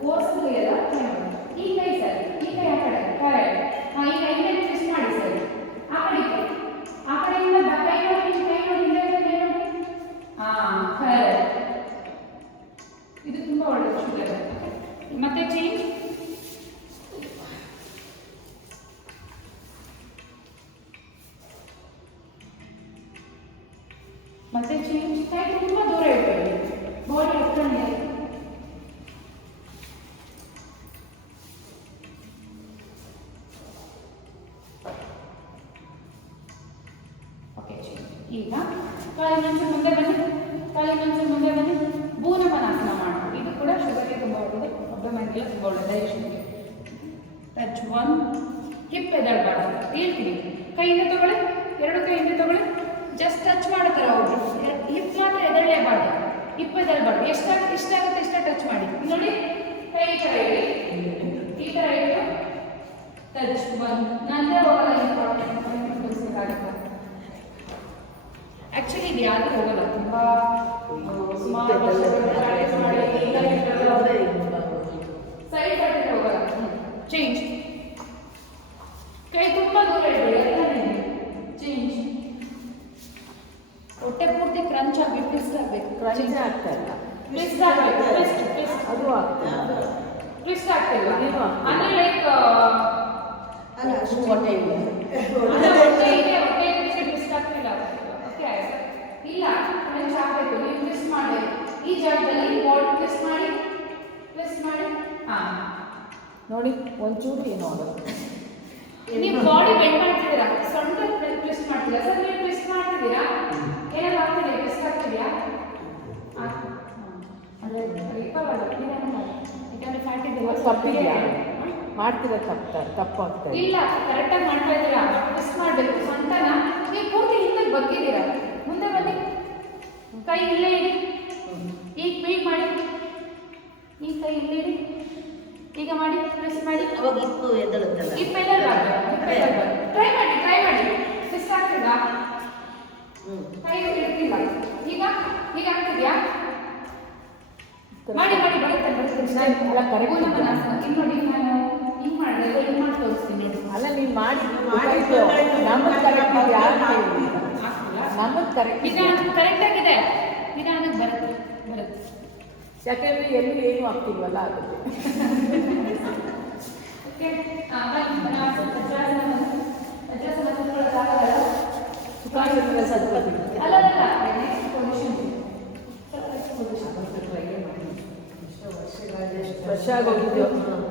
ಫೋರ್ಸ್ಫುಲ್ ಎಲ್ಲ ಟ್ರೈ ಮಾಡಿ. ಈ ಕೈ ಸರ್, ಈ ಕೈ ಆ ಕಡೆ. ಕರೆಕ್ಟ್. ಈ ಕೈಯಿಂದ ಟ್ವಿಸ್ಟ್ ಮಾಡಿ ಸರ್, ಆ ಕಡೆಯಿಂದ ಕೈ ನೋಡಿ, ಕರೆಕ್ಟ್. ಇದು ತುಂಬ ಒಳ್ಳೆಯದು ಶುಗರ್. ಮತ್ತೆ ಚೇಂಜ್. ಕೈ ತುಂಬ ದೂರ ಇಡಬೇಡಿ, ಬಾಡಿ ಹತ್ರನೇ. ಓಕೆ, ಈಗ ಕಾಲಿನ ಮುಂದೆ ಬನ್ನಿ. ಭೂನಮನಾಸನ ಮಾಡೋದು. ಇದು ಕೂಡ ಶುಗರ್ಗೆ ತುಂಬ ಒಳ್ಳೆಯದು, ಅಬ್ಡಮನ್ಗೆಲ್ಲ ತುಂಬ ಒಳ್ಳೆಯದು, ಡೈಜೆಷನ್ಗೆ. ಟಚ್ 1. ಹಿಪ್ ಎದಳಬಾರ್ದು, ಹೇಳ್ತೀನಿ. ಕೈಯಿಂದ ತಗೊಳ್ಳಿ, ಎರಡು ಕೈಯಿಂದ ತಗೊಳ್ಳಿ. ಜಸ್ಟ್ ಟಚ್ ಮಾಡ್ತಾರೆ ಅವರು. ಹಿಪ್ ಮಾತ್ರ ಎದಳಲೇಬಾರ್ದು, ಹಿಪ್ ಎದಳಬಾರ್ದು. ಎಷ್ಟಾಗುತ್ತೆ ಇಷ್ಟ ಟಚ್ ಮಾಡಿ. ನೋಡಿ, ಕೈ ಈ ಥರ ಇಡಿ, ಈ ಥರ ಇಟ್ಟು ಟಚ್ 1. ನಂತರ ಹೋಗಲ್ಲ, ಇಂಪಾರ್ಟೆಂಟ್ ತೋರಿಸಬೇಕಾಗುತ್ತೆ. ಆ್ಯಕ್ಚುಲಿ ಇದು ಯಾವುದು ಹೋಗಲ್ಲ, ತುಂಬ ಸುಮಾರು ಪ್ರಾಕ್ಟೀಸ್ ಮಾಡಿ ಸೈಡ್ ಕಟ್ಟೆ ಹೋಗಲ್ಲ. ಚೇಂಜ್. ಕೈ ತುಂಬ ದೂರ ಇಡಬೇಡಿ, ಚೇಂಜ್. ಹೊಟ್ಟೆ ಪೂರ್ತಿ ಕ್ರಂಚ್ ಆಗಬೇಕು, ಟ್ವಿಸ್ಟ್ ಆಗಬೇಕು. ಕ್ರಂಚ್ ಆಗ್ತಾ ಇಲ್ಲ, ಟ್ವಿಸ್ಟ್ ಆಗಬೇಕು. ಅದು ಆಗ್ತಿಲ್ಲ, ಟ್ವಿಸ್ಟ್ ಆಗ್ತಿಲ್ಲ ಅಂದರೆ ಲೈಕ್ ಅಲ್ಲ, ಅಷ್ಟು ಹೊಟ್ಟೆ ಇಲ್ಲ, ಹೊಟ್ಟೆ ಟ್ವಿಸ್ಟ್ ಆಗ್ತಿಲ್ಲ. ಓಕೆ, ಇಲ್ಲ, ಕ್ರಂಚ್ ಆಗಬೇಕು. ನೀವು ಟ್ವಿಸ್ಟ್ ಮಾಡಬೇಕು. ಈ ಜಾಗದಲ್ಲಿ ಬಾಡಿ ಟ್ವಿಸ್ಟ್ ಮಾಡಿ. ನೋಡಿ, ಒಂಚೂರು ಏನೋ ಆಗುತ್ತೆ. ನೀವು ಬಾಡಿ ಬೆಂಡ್ ಮಾಡ್ತಿದ್ದೀರಾ, ಸೊಂಟ ಟ್ವಿಸ್ಟ್ ಮಾಡ್ತೀರಾ ಸರ್, ನೀವು ಟ್ವಿಸ್ಟ್ ಮಾಡ್ತಿದ್ದೀರಾ, ಏನಾದ್ರು ಆಗ್ತಿದೆ, ಟ್ವಿಸ್ಟ್ ಆಗ್ತಿದೆ. ಆಗಲ್ಲ, ಯಾಕಂದ್ರೆ ಫ್ಯಾಟ್ ಇದೆಯಲ್ಲ ತಪ್ಪಿದೆಯಾ? ಮಾಡ್ತೀರಾ ತಪ್ಪಾಗ್ತಾ ಇದೆ. ಇಲ್ಲ, ಕರೆಕ್ಟಾಗಿ ಮಾಡ್ತಾ ಇದ್ದೀರಾ. ಟ್ವಿಸ್ಟ್ ಮಾಡಬೇಕು ಸ್ವಂತನ. ನೀವು ಪೂರ್ತಿ ಹಿಂದೆ ಬಗ್ಗಿದ್ದೀರಾ, ಮುಂದೆ ಬನ್ನಿ, ಕೈ ಇಲ್ಲೇ ಇಡಿ. ಈಗ ಬೀಟ್ ಮಾಡಿ, ಈ ಕೈ ಇಲ್ಲೇ ಇಡಿ. ಈಗ ಮಾಡಿ, ಟ್ವಿಸ್ಟ್ ಮಾಡಿ. ಅವಾಗ ಇಪ್ಪು ಎದ್ದಳುತ್ತಲ್ಲ. ಟ್ರೈ ಮಾಡಿ. ಟ್ವಿಸ್ಟ್ ಆಗ್ತದಾ? ಕೈ ಇಡ್ತಿಲ್ಲ. ಈಗ ಆಗ್ತಿದ್ಯಾ? ಮಾಡಿ ಬರುತ್ತೆ. ಅಲ್ಲ ಕರೆಕ್ಟ್. ಇಲ್ಲಿ ನೋಡಿ, ನಾನು ಹಿಂಗೆ ಮಾಡಿದೆ, ಹಿಂಗೆ ಮಾಡಿ ತೋರಿಸ್ತೀನಿ ನೋಡಿ. ಅಲ್ಲ ನೀನು ಮಾಡಿ ನಮ್ಮದು ಕರೆಕ್ಟ್ ಇದೆ, ನಮ್ಮದು ಕರೆಕ್ಟ್ ಈಗ ಕರೆಕ್ಟ್ ಆಗಿದೆ, ನಿಧಾನಕ್ಕೆ ಬರುತ್ತೆ. ಯಾಕೆಂದ್ರೆ ಎಲ್ಲಿ ಏನು ಆಗ್ತಿಲ್ವಲ್ಲ ಆಗುತ್ತೆ. ಓಕೆ, ವರ್ಷ ಆಗೋಗಿದ್ಯೋ,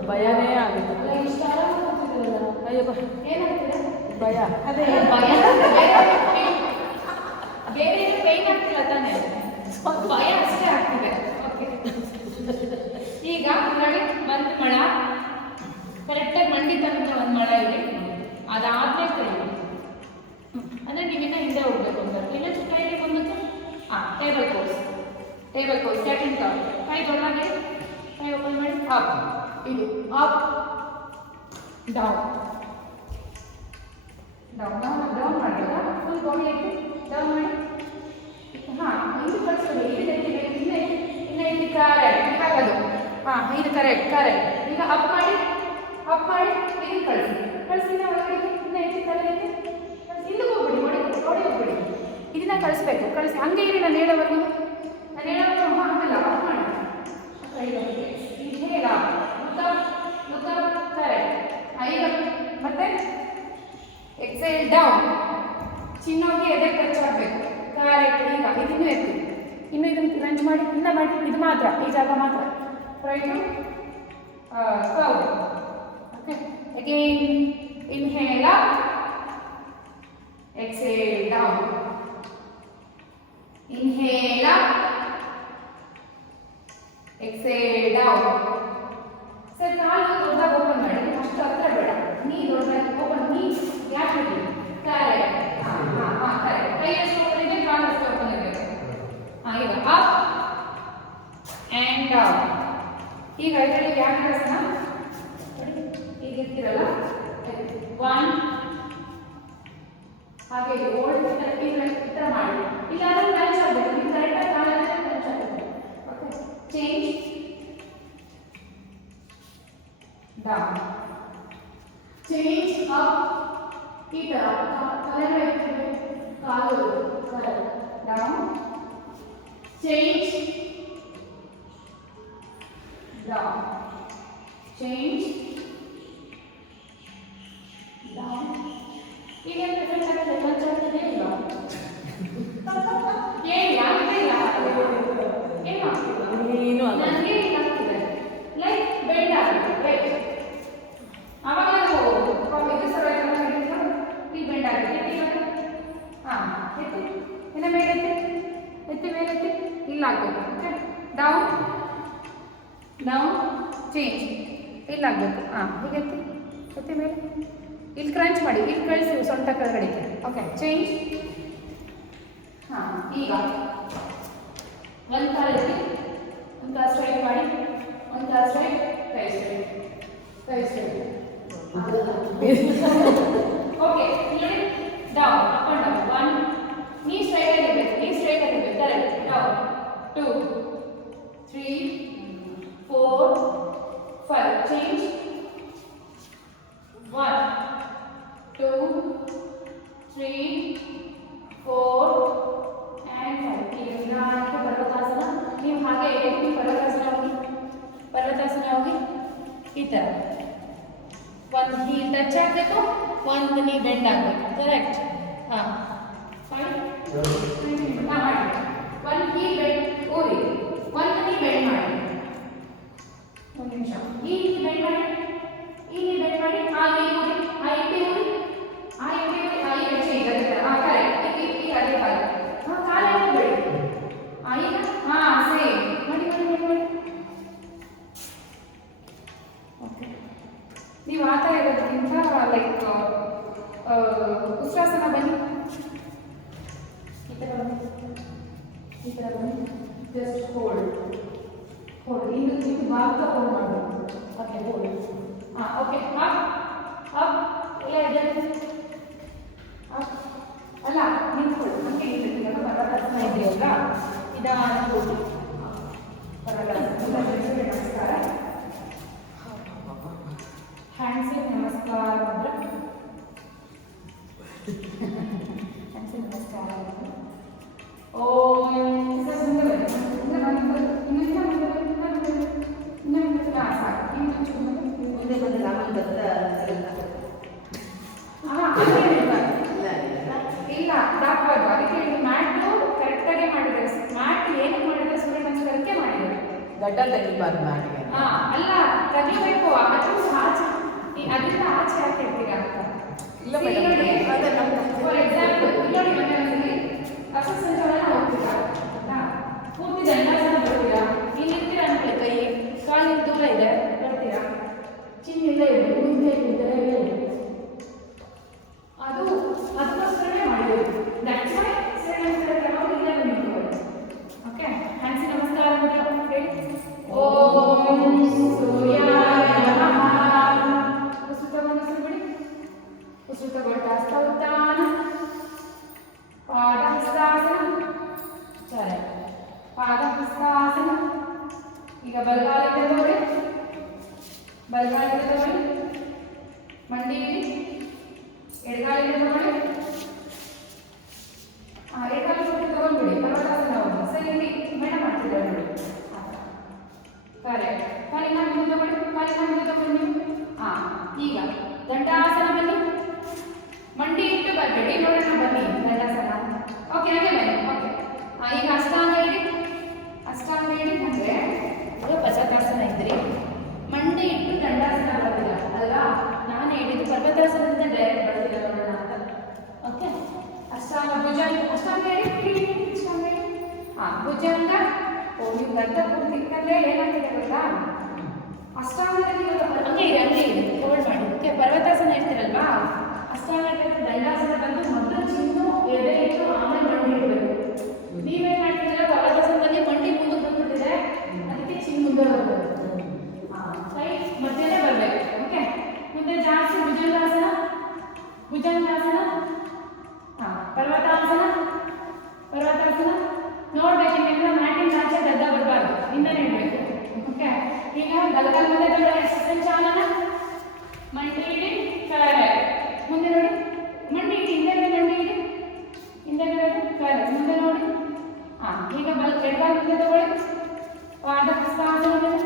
ಭಯನೇ ಆಗುತ್ತೆ. ಅಯ್ಯೋ ಭಯ. ಅದೇ ಭಯ, ಬೇರೆ ಪೇನ್ ಆಗ್ತಿಲ್ಲ ತಾನೆ, ಭಯ ಅಷ್ಟೇ ಆಗ್ತಿದೆ. ಓಕೆ, ಈಗ ನೋಡಿ, ಒಂದು ಮಳ ಕರೆಕ್ಟಾಗಿ ಮಂಡಿ ತನಕ ಒಂದು ಮಳ ಇದೆ. ಅದಾದ್ಮೇಲೆ ಕೈ ಅಂದರೆ ನೀವಿನ್ನ ಹಿಂದೆ ಹೋಗ್ಬೇಕು ಅಂತ ಇಲ್ಲ. ಕೈಗೆ ಬಂದಕ್ಕೆ ಟೇಬಲ್ ಪೋಸ್ ಸೆಕೆಂಡ್ ಕಪ್. ಕೈ ದೊಡ್ಡಾಗಿ, ಕೈ ಓಪನ್ ಮಾಡಿ, ಅಪ್, ಇದು ಅಪ್, ಡೌನ್ ಮಾಡಬೇಕಾ? ಫುಲ್ ಬಾಡಿ ಐತಿ, ಡೌನ್ ಮಾಡಿ. ಇದು ಕಳಿಸ್ಕೊಳ್ಳಿ. ಇನ್ನು ಇಲ್ಲಿ ಕರೆಕ್ಟ್ ಆಗೋದು. ಇದು ಕರೆಕ್ಟ್. ಈಗ ಅಪ್ ಮಾಡಿ, ಇದನ್ನು ಕಳಿಸಿ ಒಳಗಡೆ. ಇನ್ನು ಐತಿ ತಲೆ ಐತಿ, ಹಿಂದಕ್ಕೆ ಹೋಗ್ಬಿಡಿ, ನೋಡಿ ಹೋಗ್ಬಿಡಿ. ಇದನ್ನ ಕಳಿಸ್ಬೇಕು. ಹಂಗೆ ಇರಿ, ನಾನು ಹೇಳೋವರೆಗೂ ಹಂಗಲ್ಲ. ಅಪ್ ಮಾಡಿ, ಹೇಳ ಲುಕ್ ಕರೆಕ್ಟ್. ಈಗ ಮತ್ತೆ ಎಕ್ಸೈಲ್ ಡೌನ್, ಚಿನ್ನೋಗಿ ಎದೆ ಟಚ್ ಆಗಬೇಕು. ಕರೆಕ್ಟ್. ಈಗ ಇದನ್ನು ಎತ್ತಿ, ಇನ್ನು ಇದನ್ನು ಕ್ರಂಚ್ ಮಾಡಿ, ಇನ್ನ ಮಾಡಿ. ಇದು ಮಾತ್ರ, ಈ ಜಾಗ ಮಾತ್ರ. Try to curve. Okay, again inhale up, exhale down, inhale up, exhale down. Sir, ಕಾಲು ದೊಡ್ಡದಾಗಿ ಓಪನ್ ಮಾಡಿ, ಅಷ್ಟು ಹತ್ರ ಬೇಡ. ನೀ ದೊಡ್ಡದಾಗಿ ಓಪನ್, ನೀ ಗ್ಯಾಪ್ ಬಿಡಿ. ಕರೆಕ್ಟ್. ಕರೆಕ್ಟ್. ಕೈ ಎಷ್ಟು ಓಪನ್ ಇದೆ, ಕಾಲು ಅಷ್ಟು ಓಪನ್ ಇರಬೇಕು. ಈಗ ಅಪ್ ಆ್ಯಂಡ್ ಡೌನ್. ಈಗ ಇದರಲ್ಲಿ ವ್ಯಾಕರಣ ನೋಡಿ, ಈಗ ಇರ್ತೀರಲ್ಲ, 1 ಹಾಗೆ ಓಲ್ಡ್ ಇತರ ಮಾಡಿ. ಇಲ್ಲ ಅದನ್ನು ಕ್ರಂಚ್ ಆಗಬೇಕು, ನೀವು ಕರೆಕ್ಟಾಗಿ ಕಾಲಲ್ಲಿ ಕ್ರಂಚ್ ಆಗಬೇಕು. Okay, change down, change up. ಈ ಥರ ತಲೆಗೆ ಇಟ್ಟಿದೆ, ಕಾಲು down, change down, change down. ಈಗ ಡಿಫ್ರೆಂಟ್ ಆಗ್ತದೆ, ಕ್ರಂಚ್ ಆಗ್ತದೆ ಇಲ್ಲ? ಏನು ನನಗೆ ಏನಾಗ್ತಿದೆ, ಲೈಕ್ ಬೆಂಡ್ ಆಗುತ್ತೆ. ರೈಟ್, ಆವಾಗ ಇದು ಸರ ಈ ಬೆಂಡ್ ಆಗುತ್ತೆ. ಎತ್ತಿ, ಇನ್ನು ಮೇಲೆ ಎತ್ತಿ, ಇಲ್ಲ ಆಗಬೇಕು. ಓಕೆ, ಡೌನ್, ಚೇಂಜ್, ಇಲ್ಲ ಆಗಬೇಕು. ಹೀಗೆ ಎತ್ತಿ ಮೇಲೆ, ಇಲ್ಲಿ ಕ್ರಂಚ್ ಮಾಡಿ, ಇಲ್ಲಿ ಕಳಿಸಿ ಸೊಂಟ ಕೆಳಗಡೆಗೆ. Okay, change. ಈಗ ಒಂದು ಕಾಲು ಎತ್ತಿ, ಒಂದು ಕಾಲು ಸ್ಟ್ರೈಟ್ ಮಾಡಿ, ಒಂದು ಕಾಲು ಸ್ಟ್ರೈಟ್, ಕೈ ಸ್ಟ್ರೈಟ್. ಓಕೆ, ನೋಡಿ, ಡೌನ್, ಅಪ್ ಅಂಡ್ ಡೌನ್. 1, ನೀ ಸ್ಟ್ರೈಟ್ ಆಗಿರ್ಬೇಕು. ಕರೆಕ್ಟ್. ಡೌನ್, 2, 3, 4, 5. ಚೇಂಜ್. 1, 2, 3, 4 and 5. ಈಗ ನಿಧಾನಕ್ಕೆ ಪರ್ವತಾಸನ. ನೀವು ಹಾಗೆ ಪರ್ವತಾಸನ ಹೋಗಿ ಈ ಥರ ಒಂದು ನೀ ಟಚ್ ಆಗಬೇಕು, ಒಂದು ನೀ ಬೆಂಡ್ ಆಗಬೇಕು. ಕರೆಕ್ಟ್. ಮಾಡಿ, ಒಂದು ನೀ ಬೆಂಡ್ ಓದಿ, ಒಂದು ನೀ ಬೆಂಡ್ ಮಾಡಿ. ಒಂದು ನಿಮಿಷ, ಈ ನೀ ಬೆಂಡ್ ಮಾಡಿ, ಹಾಗೆ ಓದಿ, ಎಡೆ ಓದಿ, ಎಡೆ ಚೇಂಜ್ ಅದೇ ಥರ. ಕರೆಕ್ಟ್. ಈಗ ಅದೇ ಕಾಲು ಕಾಲು ಹಾಕಬೇಡಿ. ಈಗ ಸೇಮ್ ಮಾಡಿ. ಈ ಥರ ಬನ್ನಿ. Just hold hold. ಇದು ಭಾಗ ಹೋಲ್ಡ್ ಮಾಡಬೇಕು. Okay hold. ಹಾಂ ಓಕೆ. ಅಪ್ ಇಲ್ಲ ಅಪ್ ಅಲ್ಲ ನಿಂತ್ಕೊಳ್ಳಿ. ನಮಗೆ ಇವಾಗ ಪರ್ವತಾಸನ ಇದೆಯಲ್ಲ ನಿಧಾನ ಹೋಗಿ ಪರ್ವತಾಸನ. ನಮಸ್ಕಾರ. ಹ್ಯಾಂಡ್ಸಿಗೆ ನಮಸ್ಕಾರ ಮಾತ್ರ. ಹ್ಯಾಂಡ್ಸಿಗೆ ನಮಸ್ಕಾರ. ಓಂ ಮುಂದೆ ಬಂದು ರಾಮನ ಭದ್ರ ಇಲ್ಲ ದಾಖಲಾಗ ಅದಕ್ಕೆ ಮ್ಯಾಟು ಕರೆಕ್ಟಾಗಿ ಮಾಡಿದ್ದಾರೆ. ಮ್ಯಾಟ್ ಏನಕ್ಕೆ ಮಾಡಿದ್ರೆ ಸೂರ್ಯ ನಮಸ್ಕಾರಕ್ಕೆ ಮಾಡಿದ್ದಾರೆ. ಗಡ್ಡ ತೆಗಿಬಾರ್ದು ಮ್ಯಾಟ್ಗೆ. ಅಲ್ಲ ತೆಗಿಬೇಕು. ಅದು ಆಚೆ ಅದರಿಂದ ಆಚೆ ಯಾಕೆ ಇರ್ತೀರಾ ಅಂತ. ಇಲ್ಲ ಮೇಡಮ್, ಫಾರ್ ಎಕ್ಸಾಂಪಲ್ ನೋಡಿ ಮನೆಯಲ್ಲಿ ಅಸಂಚಲನ ಹೋಗ್ತೀರಾ ಪೂರ್ತಿ ದಂಡಾಸನ ಬರ್ತೀರಾ. ಇಲ್ಲಿ ಇರ್ತೀರಾ ಅನ್ಕೊಳ್ಳಿ, ಕೈ ಕಾಲಿನ ದೂರ ಇದೆ ಬರ್ತೀರಾ, ಚಿನ್ನಿಂದ ಇದೆ ಮುಂದೆ ಇದ್ದರೆ ಅದು ಅದಕ್ಕೋಸ್ಕರನೇ ಮಾಡಿದ್ರು. ದಟ್ಸ್ ವೈ ಸರಿ ನಮಸ್ಕಾರ ನಾವು ಇಲ್ಲೇ ಬಂದಿದ್ದೀವಿ. ಓಕೆ ಹ್ಯಾಂಡ್ಸಿ ನಮಸ್ಕಾರ ಮಾಡಿ. ಓಂ ಸೂರ್ಯಾಯ ನಮಃ. ಉಸಿರು ತಗೊಂಡು ಉಸಿರು ಬಿಡಿ. ಉಸಿರು ತಗೊಳ್ತಾ ಹಸ್ತ ಉತ್ಥಾನ, ಪಾದ ಹಸ್ತಾಸನ. ಸರಿ, ಪಾದ ಹಸ್ತಾಸನ. ಈಗ ಬಲಗಾಲಿಂದ ತಗೊಳ್ಳಿ, ಬಲಗಾಲಿಂದ ತಗೊಳ್ಳಿ, ಮಂಡಿ ಇಡಿ. ಎಡಗಾಲಿಂದ ತಗೊಳ್ಳಿ. ಎಡಗಾಲಿ ತಗೊಂಡ್ಬಿಡಿ. ಪರ್ವತಾಸನ ಹೋಗಿ ಸರಿ ಇಲ್ಲಿ ಮೇಡಮ್ ಮಾಡ್ತಿದ್ದಾರೆ ನೋಡಿ. ಕರೆಕ್ಟ್. ಕಾಲಿನ ಮುಂದೆ ತಗೊಳ್ಳಿ, ಕಾಲಿನ ಮುಂದೆ ತಗೊಳ್ಳಿ. ಈಗ ದಂಡಾಸನ ಬನ್ನಿ. ಮಂಡಿ ಇಟ್ಟು ಬರಬೇಡಿ. ನೋಡೋಣ ಬನ್ನಿ ದಂಡಾಸನ. ಓಕೆ ಹಾಗೆ ಬನ್ನಿ. ಓಕೆ ಈಗ ಅಷ್ಟಾಂಗ ಇಡಿ. ಅಷ್ಟಾಂಗ ಇಡಿ ಅಂದರೆ ಅದು ಪರ್ವತಾಸನ ಇದ್ರಿ. ಮಂಡಿ ಇಟ್ಟು ದಂಡಾಸನ ಬರ್ತಿಲ್ಲ ಅಲ್ವಾ. ನಾನು ಹೇಳಿದ್ದು ಪರ್ವತಾಸನದಿಂದ ಡೈರೆಕ್ಟ್ ಬರ್ತಿಲ್ಲ ನೋಡೋಣ ಅಂತ. ಓಕೆ ಅಷ್ಟಾಂಗ ಭುಜಂಗ. ಅಷ್ಟಾಂಗ ಇಡಿ. ಅಷ್ಟಾಂಗ ಇಡಿ. ಭುಜಂಗ. ನೀವು ಗಂಟ ಪೂರ್ತಿ ಇಕ್ಕಂದ್ರೆ ಏನಾಗ್ತಿದೆ ಗೊತ್ತಾ, ಅಷ್ಟಾಂಗದಲ್ಲಿ ಹಂಗೆ ಇದೆ ಹೋಲ್ಡ್ ಮಾಡಿ. ಓಕೆ ಪರ್ವತಾಸನ ಇರ್ತೀರಲ್ವಾ, ಅಷ್ಟಾಂಗದಲ್ಲಿ ದಂಡಾಸನ ಬಂದು ಮೊದಲು ಚಿನ್ನು ಎದೆ ಇಟ್ಟು ಆಮೇಲೆ ಮಂಡಿ ಇಡಬೇಕು. ನೀವೇನು ಮಾಡ್ತಿದ್ದೀರ ಪರ್ವತಾಸನದಲ್ಲಿ ಮಂಡಿ ಮುಂದೆ ಬಂದ್ಬಿಟ್ಟಿದೆ, ಅದಕ್ಕೆ ಚಿನ್ನು ಮುಂದೆ ಬರಬೇಕು. ಕೈ ಮಧ್ಯನೇ ಬರಬೇಕು. ಓಕೆ ಮುಂದೆ ಜಾಸ್ತಿ ಭುಜಂಗಾಸನ. ಭುಜಂಗಾಸನ. ಪರ್ವತಾಸನ. ಪರ್ವತಾಸನ ನೋಡ್ಬೇಕು. ನಿಮ್ಮೆಲ್ಲ ಮ್ಯಾಟಿಂಗ್ ಆಚೆ ಗದ್ದ ಬರಬಾರ್ದು, ಹಿಂದೆನೇ ಇಡಬೇಕು. ಓಕೆ ಈಗ ಬಲಗಾಲ ಮೇಲೆ ತಗೊಳ್ಳಿ. ಸಂಚಾಲನ. ಮಂಡಿ ಇಡಿ. ಕರೆಕ್ಟ್. ಮುಂದೆ ನೋಡಿ, ಮಂಡಿ ಇಡಿ. ಹಿಂದೆ ಮಂಡಿ ಇಡಿ. ಹಿಂದೆ ಕರೆಕ್ಟ್. ಮುಂದೆ ನೋಡಿ. ಈಗ ಎಡಗಾಲ ಮುಂದೆ ತಗೊಳ್ಳಿ. ಪಾದ ಹಸ್ತಾಸನ ಮೇಲೆ.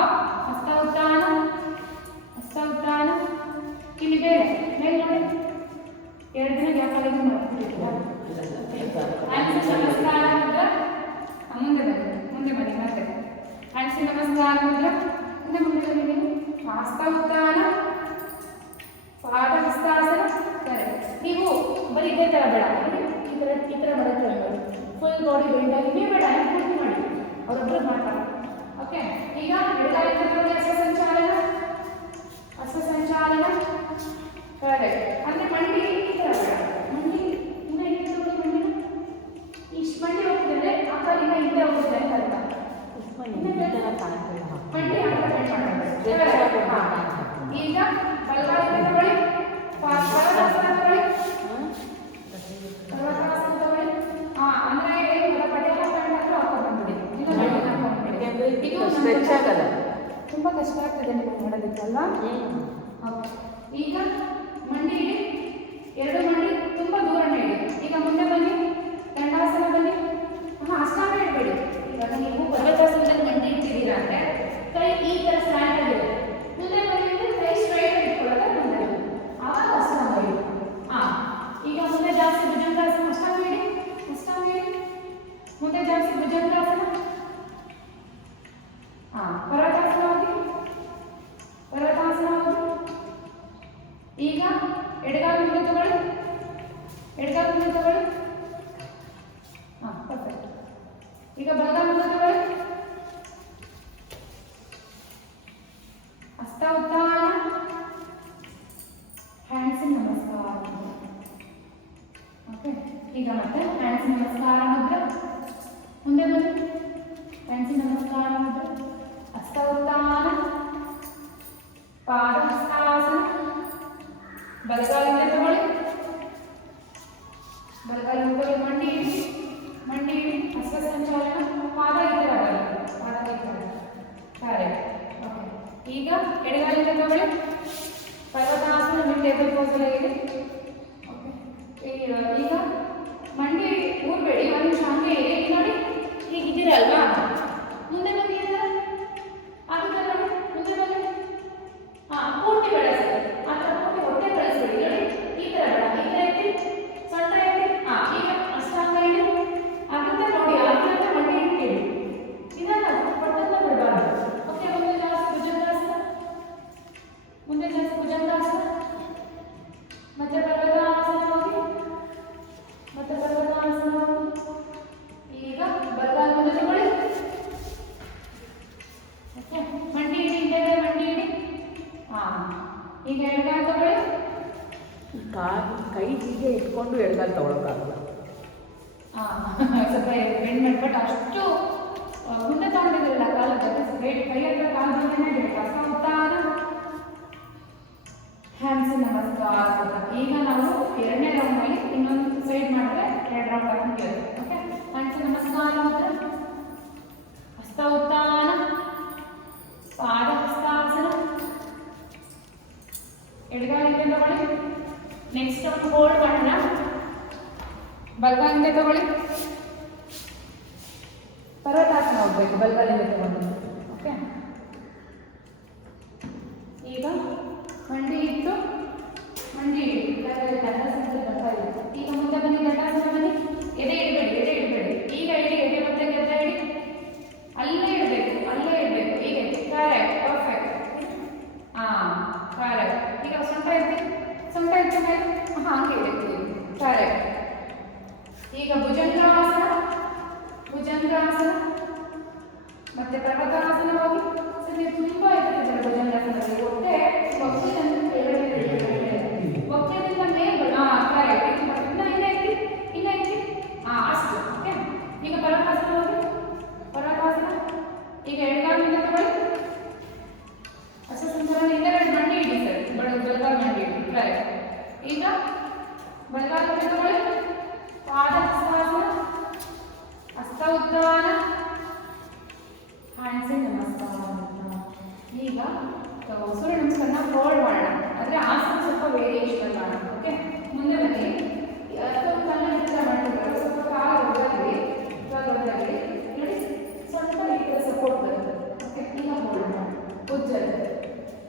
ಅಪ್ ಹಸ್ತ ಉತ್ಥಾನ. ಹಸ್ತ ಉತ್ಥಾನ. ಇಲ್ಲಿ ಬೇರೆ ಮೇಲೆ ನೋಡಿ. ಎರಡು ದಿನ ಗ್ಯಾಪ್ ಆಗಿ ಮಾಡ್ತಿರ್ತೀರಾ. ಹ್ಯಾಂಡ್ಸಿ ನಮಸ್ಕಾರ ಮುದ್ರ. ಮುಂದೆ ಬನ್ನಿ, ಮುಂದೆ ಬನ್ನಿ ಮತ್ತೆ. ಹ್ಯಾಂಡ್ಸಿ ನಮಸ್ಕಾರ ಮುದ್ರ. ಮುಂದೆ ಮುಂದೆ ಬನ್ನಿ. ಹಸ್ತ ಉತ್ಥಾನ. ಪಾದ ಹಸ್ತಾಸನ. ಕರೆಕ್ಟ್. ನೀವು ಬರೀ ಇದೇ ಥರ ಬೇಡ, ಈ ಥರ ಬರುತ್ತೆ ನೋಡಿ. ಫುಲ್ ಬಾಡಿ ಬೆಂಡ್ ಆಗಿ ನೀವು ಬೇಡ, ಪೂರ್ತಿ ಮಾಡಿ. ಅವರೊಬ್ಬರು ಮಾಡ್ತಾರೆ. ಓಕೆ ಈಗ ಎಡಗಾಲಿಂದ ತಗೊಳ್ಳಿ. ಹಸ್ತ ಸಂಚಾಲನ. ಹಸ್ತ ಸಂಚಾಲನ. ಕರೆಕ್ಟ್. ಅಂದರೆ ಮಂಡಿ ಈ ಥರ ಬೇಡ. ಮಂಡಿ ಇನ್ನ ಹಿಂದೆ ತಗೊಳ್ಳಿ. ಮಂಡಿನ ಇಷ್ಟು ಮಂಡಿ ಹೋಗ್ತಿದ್ರೆ ಆ ಕಾಲಿನ ಹಿಂದೆ ಹೋಗುತ್ತೆ ಅಂತ ಅರ್ಥ. ಮಂಡಿ ಆ ಕಡೆ ಮಾಡಬೇಕು. ಈಗ ಬಲಗಾಲಿಂದ ತಗೊಳ್ಳಿ. ಪರ್ವತಾಸನ ತಗೊಳ್ಳಿ. ಪರ್ವತಾಸನ ತಗೊಳ್ಳಿ. ಅಂದರೆ ಏನು ಪಟೇಲ ಪ್ಯಾಂಟ್ ಹಾಕಿ ಹಾಕೊಂಡ್ಬಿಡಿ. ಇದು ಸ್ಟ್ರೆಚ್ ಆಗಲ್ಲ. ತುಂಬ ಕಷ್ಟ ಆಗ್ತದೆ ನಿಮಗೆ ಮಾಡೋದಕ್ಕಲ್ವಾ. ಈಗ ಮಂಡಿ ಇಡಿ. ಎರಡು ಮಂಡಿ ತುಂಬ ದೂರನೇ ಇಡಿ. ಈಗ ಮುಂದೆ ಬನ್ನಿ. ದಂಡಾಸನ ಬನ್ನಿ. ಅಷ್ಟಾಂಗ ಇಡಬೇಡಿ. ಇವಾಗ ನೀವು ಪರ್ವತಾಸನದಲ್ಲಿ ಮಂಡಿ ಇಟ್ಟಿದ್ದೀರಾ ಅಂದರೆ ಕೈ ಈ ಥರ ಸ್ಟ್ಯಾಂಡ್ ಆಗಿದೆ. ಮುಂದೆ ಬನ್ನಿ ಅಂದರೆ ಕೈ ಸ್ಟ್ರೈಟ್ ಇಟ್ಕೊಳ್ಳೋದ ಮುಂದೆ ಆವಾಗ ಅಷ್ಟಾಂಗ ಇಡಿ. ಈಗ ಮುಂದೆ ಜಾಸ್ತಿ ಭುಜಂಗಾಸನ. ಅಷ್ಟಾಂಗ ಇಡಿ. ಅಷ್ಟಾಂಗ ಇಡಿ. ಮುಂದೆ ಜಾಸ್ತಿ ಭುಜಂಗಾಸನ. ಪರ್ವತಾಸನ ಹೋಗಿ. ಪರ್ವತಾಸನ ಹೋಗಿ. ಈಗ ಎಡಗಾಲ ಮುಂದೆ ತಗೊಳ್ಳಿ. ಎಡಗಾಲ ಮುಂದೆ ತಗೊಳ್ಳಿ. ಪರ್ಫೆಕ್ಟ್. ಈಗ ಬಲಗಾಲ ಮುಂದೆ ತಗೊಳ್ಳಿ. ಹಸ್ತ ಉತ್ಥಾನ. ಹ್ಯಾಂಡ್ಸಿನ ನಮಸ್ಕಾರ. ಓಕೆ. ಈಗ ಮತ್ತೆ ಹ್ಯಾಂಡ್ಸ್ ನಮಸ್ಕಾರ ಮುದ್ರೆ, ಮುಂದೆ ಬನ್ನಿ. ಹ್ಯಾಂಡ್ಸ್ ನಮಸ್ಕಾರ ಮುದ್ರೆ, ಹಸ್ತ ಉತ್ಥಾನ, ಪಾದ ಹಸ್ತಾಸನ, ಬಲಗಾಲಿಂದ ತಗೊಳ್ಳಿ, ಬಲಗಾಲಿಂದ ತಗೊಳ್ಳಿ, ಮಂಡಿ ಇಡಿ, ಮಂಡಿ ಇಡಿ, ಹಸ್ತ ಸಂಚಾಲನ, ಪಾದ ಈ ಥರ ಬರಲಿ, ಪಾದ ಈ ಥರ. ಕರೆಕ್ಟ್. ಓಕೆ. ಈಗ ಎಡಗಾಲಿಂದ ತಗೊಳ್ಳಿ, ಪರ್ವತಾಸನ, ನಿಮ್ಮ ಟೇಬಲ್ ಪೋಸಲ್ಲಿ ಇದೆ. ಓಕೆ. ಈಗ ಮಂಡಿ ಊರ್ಬೇಡಿ, ಒಂದು ನಿಮಿಷ ಹಂಗೆ ಇದೆ. ಈಗ ನೋಡಿ ಹೀಗಿದ್ದೀರಲ್ವಾ, ಮುಂದೆ ಬನ್ನಿ ಅಂದ್ರೆ ಆಗುತ್ತೆ ನೋಡಿ, ಮುಂದೆ ಬನ್ನಿ. ಪೂರ್ತಿ ಬೆಳೆಸ್ತಾರೆ, ಆ ಥರ ಪೂರ್ತಿ ಹೊಟ್ಟೆ ಬೆಳೆಸ್ಬೇಡಿ. ನೋಡಿ ಈ ಥರ ಬೇಡ, ಈ ಥರ ಇಟ್ಟು ಸೊಂಟ ಇಟ್ಟು ಈಗ ಅಷ್ಟಾಂಗ ಇಡಿ, ಆಗುತ್ತೆ ನೋಡಿ. ಆಗುತ್ತೆ ಮಂಡಿ ಇಟ್ಟಿಡಿ, ಇದನ್ನ ಹೊಟ್ಟೆಲ್ಲ ಬಿಡಬಾರ್ದು. ಓಕೆ. ಮುಂದೆ ಜಾಸ್ತಿ ಭುಜಂಗಾಸನ, ಮುಂದೆ ಜಾಸ್ತಿ ಭುಜಂಗಾಸನ, ಮತ್ತೆ ಪರ್ವತಾಸನ ಹೋಗಿ, ಮತ್ತೆ ಪರ್ವತಾಸನ ಹೋಗಿ. ಈಗ ಬಲಗಾಲ ಮುಂದೆ ತಗೊಳ್ಳಿ. ಓಕೆ. ಮಂಡಿ ಇಡಿ, ಹಿಂದೆ ಮಂಡಿ ಇಡಿ. ಈಗ ಎಡಗಾಲ ತಗೊಳ್ಳಿ. ಕೈ ಹೀಗೆ ಇಟ್ಕೊಂಡು ಎಡಗಾಲ ತಗೊಳಕ್ಕಾಗಲ್ಲ. ಸ್ವಲ್ಪ ಬೆಂಡ್ ಮಾಡ್ಬಿಟ್ಟು ಅಷ್ಟು ಮುಂದೆ ತಗೊಂಡಿದ್ರಲ್ಲ ಕಾಲ ಜೊತೆ ಕೈ ಹತ್ರ ಕಾಲ ಜೊತೆನೇ ಬೇಕು. ಹಸ್ತ ಉತ್ಥಾನ, ಹ್ಯಾಂಡ್ಸ್ ನಮಸ್ಕಾರ. ಈಗ ನಾವು ಎರಡನೇ ರೌಂಡಲ್ಲಿ ಇನ್ನೊಂದು ಸೈಡ್ ಮಾಡಿದ್ರೆ 2 ರೌಂಡ್ ಹಾಕಿ. ಓಕೆ. ಹ್ಯಾಂಡ್ಸ್ ನಮಸ್ಕಾರ ಮುದ್ರೆ, ಹಸ್ತ ಉತ್ಥಾನ, ಪಾದ ಹಸ್ತಾಸನ, ಎಡಗಾಲಿಂದ ತಗೊಳ್ಳಿ. ನೆಕ್ಸ್ಟ್ ಒಂದು ಹೋಲ್ಡ್ ಮಾಡೋಣ, ಬಲಗಾಲಿಂದ ತಗೊಳ್ಳಿ. ಪರ್ವತಾಸನ ಹೋಗ್ಬೇಕು, ಬಲಗಾಲಿಂದ ತಗೊಂಡು. ಓಕೆ. ಈಗ ಮಂಡಿ ಇಟ್ಟು, ಮಂಡಿ ಇಡಿ, ಈಗ ಮುಂದೆ ಬನ್ನಿ, ದಂಡಾಸನ ಬನ್ನಿ. ಎದೆ ಇಡಬೇಡಿ, ಎದೆ ಇಡಬೇಡಿ. ಈಗ ಇಡಿ, ಎದೆ ಮತ್ತೆ ಗೆದ್ದ ಇಡಿ, ಅಲ್ಲೇ ಇಡಬೇಕು, ಅಲ್ಲೇ ಇಡಬೇಕು. ಈಗ ಕರೆಕ್ಟ್, ಪರ್ಫೆಕ್ಟ್. ಕರೆಕ್ಟ್. ಈಗ ಸೊಂಟ ಇರ್ತಿ, ಸೊಂಟ ಇರ್ತಿ ಮೇಲೆ ಹಾಗೆ ಇಡಬೇಕು. ಕರೆಕ್ಟ್. ಈಗ ಭುಜಂಗಾಸನ, ಭುಜಂಗಾಸನ, ಮತ್ತೆ ಪರ್ವತಾಸನ ಹೋಗಿ. ಸರ್ ನೀವು ತುಂಬ ಇರ್ತಿದ್ದಾರೆ ಭುಜಂಗಾಸನದಲ್ಲಿ. ಹೊಟ್ಟೆ ಒಕ್ಕಲಿಂದ ಒಕ್ಕಲಿಂದ ಮೇಲೆ ಕರೆಕ್ಟ್. ಇನ್ನ ಇಲ್ಲ ಇರ್ತಿ, ಇಲ್ಲ ಇರ್ತಿ. ಅಷ್ಟು. ಓಕೆ. ಈಗ ಪರ್ವತಾಸನ ಹೋಗಿ, ಪರ್ವತಾಸನ. ಈಗ ಎಡಗಾಲಿಂದ ತಗೊಳ್ಳಿ, ಹಸ್ತ ಸಂಚಾಲನ, ಹಿಂದೆಗಡೆ ಮಂಡಿ ಇಡಿ ಸರ್, ಬಲಗಾಲ ಮಂಡಿ ಇಡಿ. ಕರೆಕ್ಟ್. ಈಗ ಬಲಗಾಲಿಂದ ತಗೊಳ್ಳಿ, ಪಾದ ಹಸ್ತಾಸನ, ಹಸ್ತ ಉತ್ಥಾನ, ಹ್ಯಾಂಡ್ಸ್ ನಮಸ್ಕಾರ. ಈಗ ಸೂರ್ಯ ನಮಸ್ಕಾರನ ಹೋಲ್ಡ್ ಮಾಡೋಣ, ಆದರೆ ಆಸನ ಸ್ವಲ್ಪ ವೇರಿಯೇಷನ್ ಮಾಡೋಣ. ಓಕೆ. ಮುಂದೆ ಬನ್ನಿ. ಕಲ್ಲ ಹಿಡಿತ ಮಾಡಿದ್ರೆ ಸ್ವಲ್ಪ ಕಾಲು ಒಳಗಡೆ ನೋಡಿ, ಸ್ವಲ್ಪ ಈ ಸಪೋರ್ಟ್ ಬರುತ್ತೆ. ಓಕೆ. ಈಗ ಹೋಲ್ಡ್ ಮಾಡಿ, ಉಜ್ಜಲ್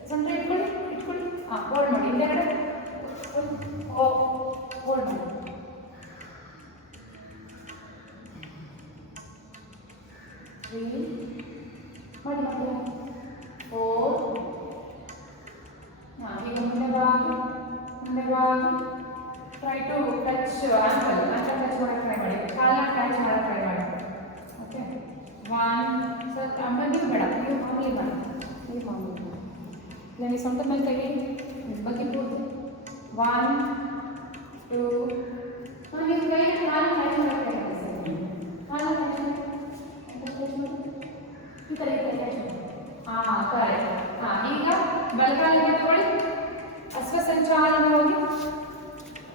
ಸ್ವಲ್ಪ ಇಟ್ಕೊಳ್ಳಿ, ಇಟ್ಕೊಳ್ಳಿ. ಹೋಲ್ಡ್ ಮಾಡಿ, ಹಿಂದೆಗಡೆ ಹೋಲ್ಡ್ ಮಾಡಿ. ಮಾಡಿ ಮತ್ತೆ 4. ಈಗ ಮುಂದೆ ಬಾಗಿ, ಮುಂದೆ ಬಾಗಿ. Try to touch ankle, ankle touch ಮಾಡಕ್ಕೆ ಟ್ರೈ ಮಾಡಿ, ಕಾಲನ್ನ ಟಚ್ ಮಾಡಕ್ಕೆ ಟ್ರೈ ಮಾಡಿ. ಓಕೆ. 1. ಸರ್ ಆಮೇಲೆ ಬೇಡ, ನೀವು ಮಾಮೂಲಿ ಮಾಡಿ, ನೀವು ಮಾಮೂಲಿ ಇಲ್ಲ, ನೀವು ಸೊಂಟ ಮೇಲೆ ತೆಗಿ, ಬಗ್ಗೆ ಪೂರ್ತಿ. 1, 2. ನೀವು ಕೈ ಕಾಲು ಟಚ್ ಮಾಡಕ್ಕೆ ಟ್ರೈ ಮಾಡಿ ಸರ್, ಕಾಲು ಟಚ್ ಮಾಡಿ. ಈ ಥರ ಕರೆಕ್ಟ್. ಈಗ ಬಲಗಾಲಿಂದ ತಗೊಳ್ಳಿ, ಹಸ್ತ ಸಂಚಾಲನ ಹೋಗಿ,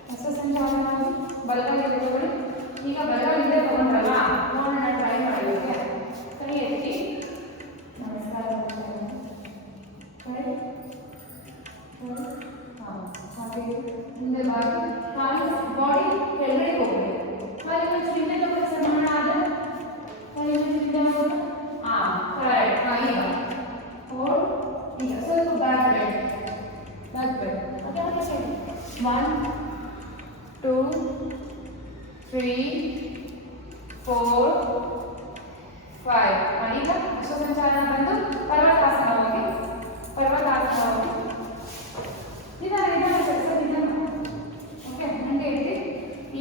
ಹಸ್ತ ಸಂಚಾಲನ ಹೋಗಿ, ಬಲಗಾಲಿಂದ ತಗೊಳ್ಳಿ. ಈಗ ಬಲಗಾಲಿಂದ ತಗೊಂಡ್ರಲ್ಲ, ನೋಡೋಣ, ಟ್ರೈ ಮಾಡಿ. ಕೈ ಎತ್ತಿ, ನಮಸ್ಕಾರ. ಹಾಗೆ ಮುಂದೆ ಬಾಗಿ, ಕಾಲು ಬಾಡಿ ಕೆಳಗಡೆ ಹೋಗಬೇಕು. ಕಾಲು ಹಿಂದೆ ತಗೊಂಡು ಸಣ್ಣ ಆದರೆ ಕರೆಕ್ಟ್. ಈಗ ಹೋಲ್ಡ್. ಈಗ ಸ್ವಲ್ಪ ಬ್ಯಾಕ್ ಬೆಂಡ್, ಬ್ಯಾಕ್ ಬೆಂಡ್. ಅದಕ್ಕೆ ಸೈಡ್ 1, 2, 3, 4, 5. ಈಗ ಹಸ್ತ ಸಂಚಾಲನ ಬಂದು ಪರ್ವತಾಸನ ಹೋಗಿ, ಪರ್ವತಾಸನ ಹೋಗಿ. ನಿಧಾನ ಓಕೆ. ಹಂಗೆ ಇರ್ತಿ.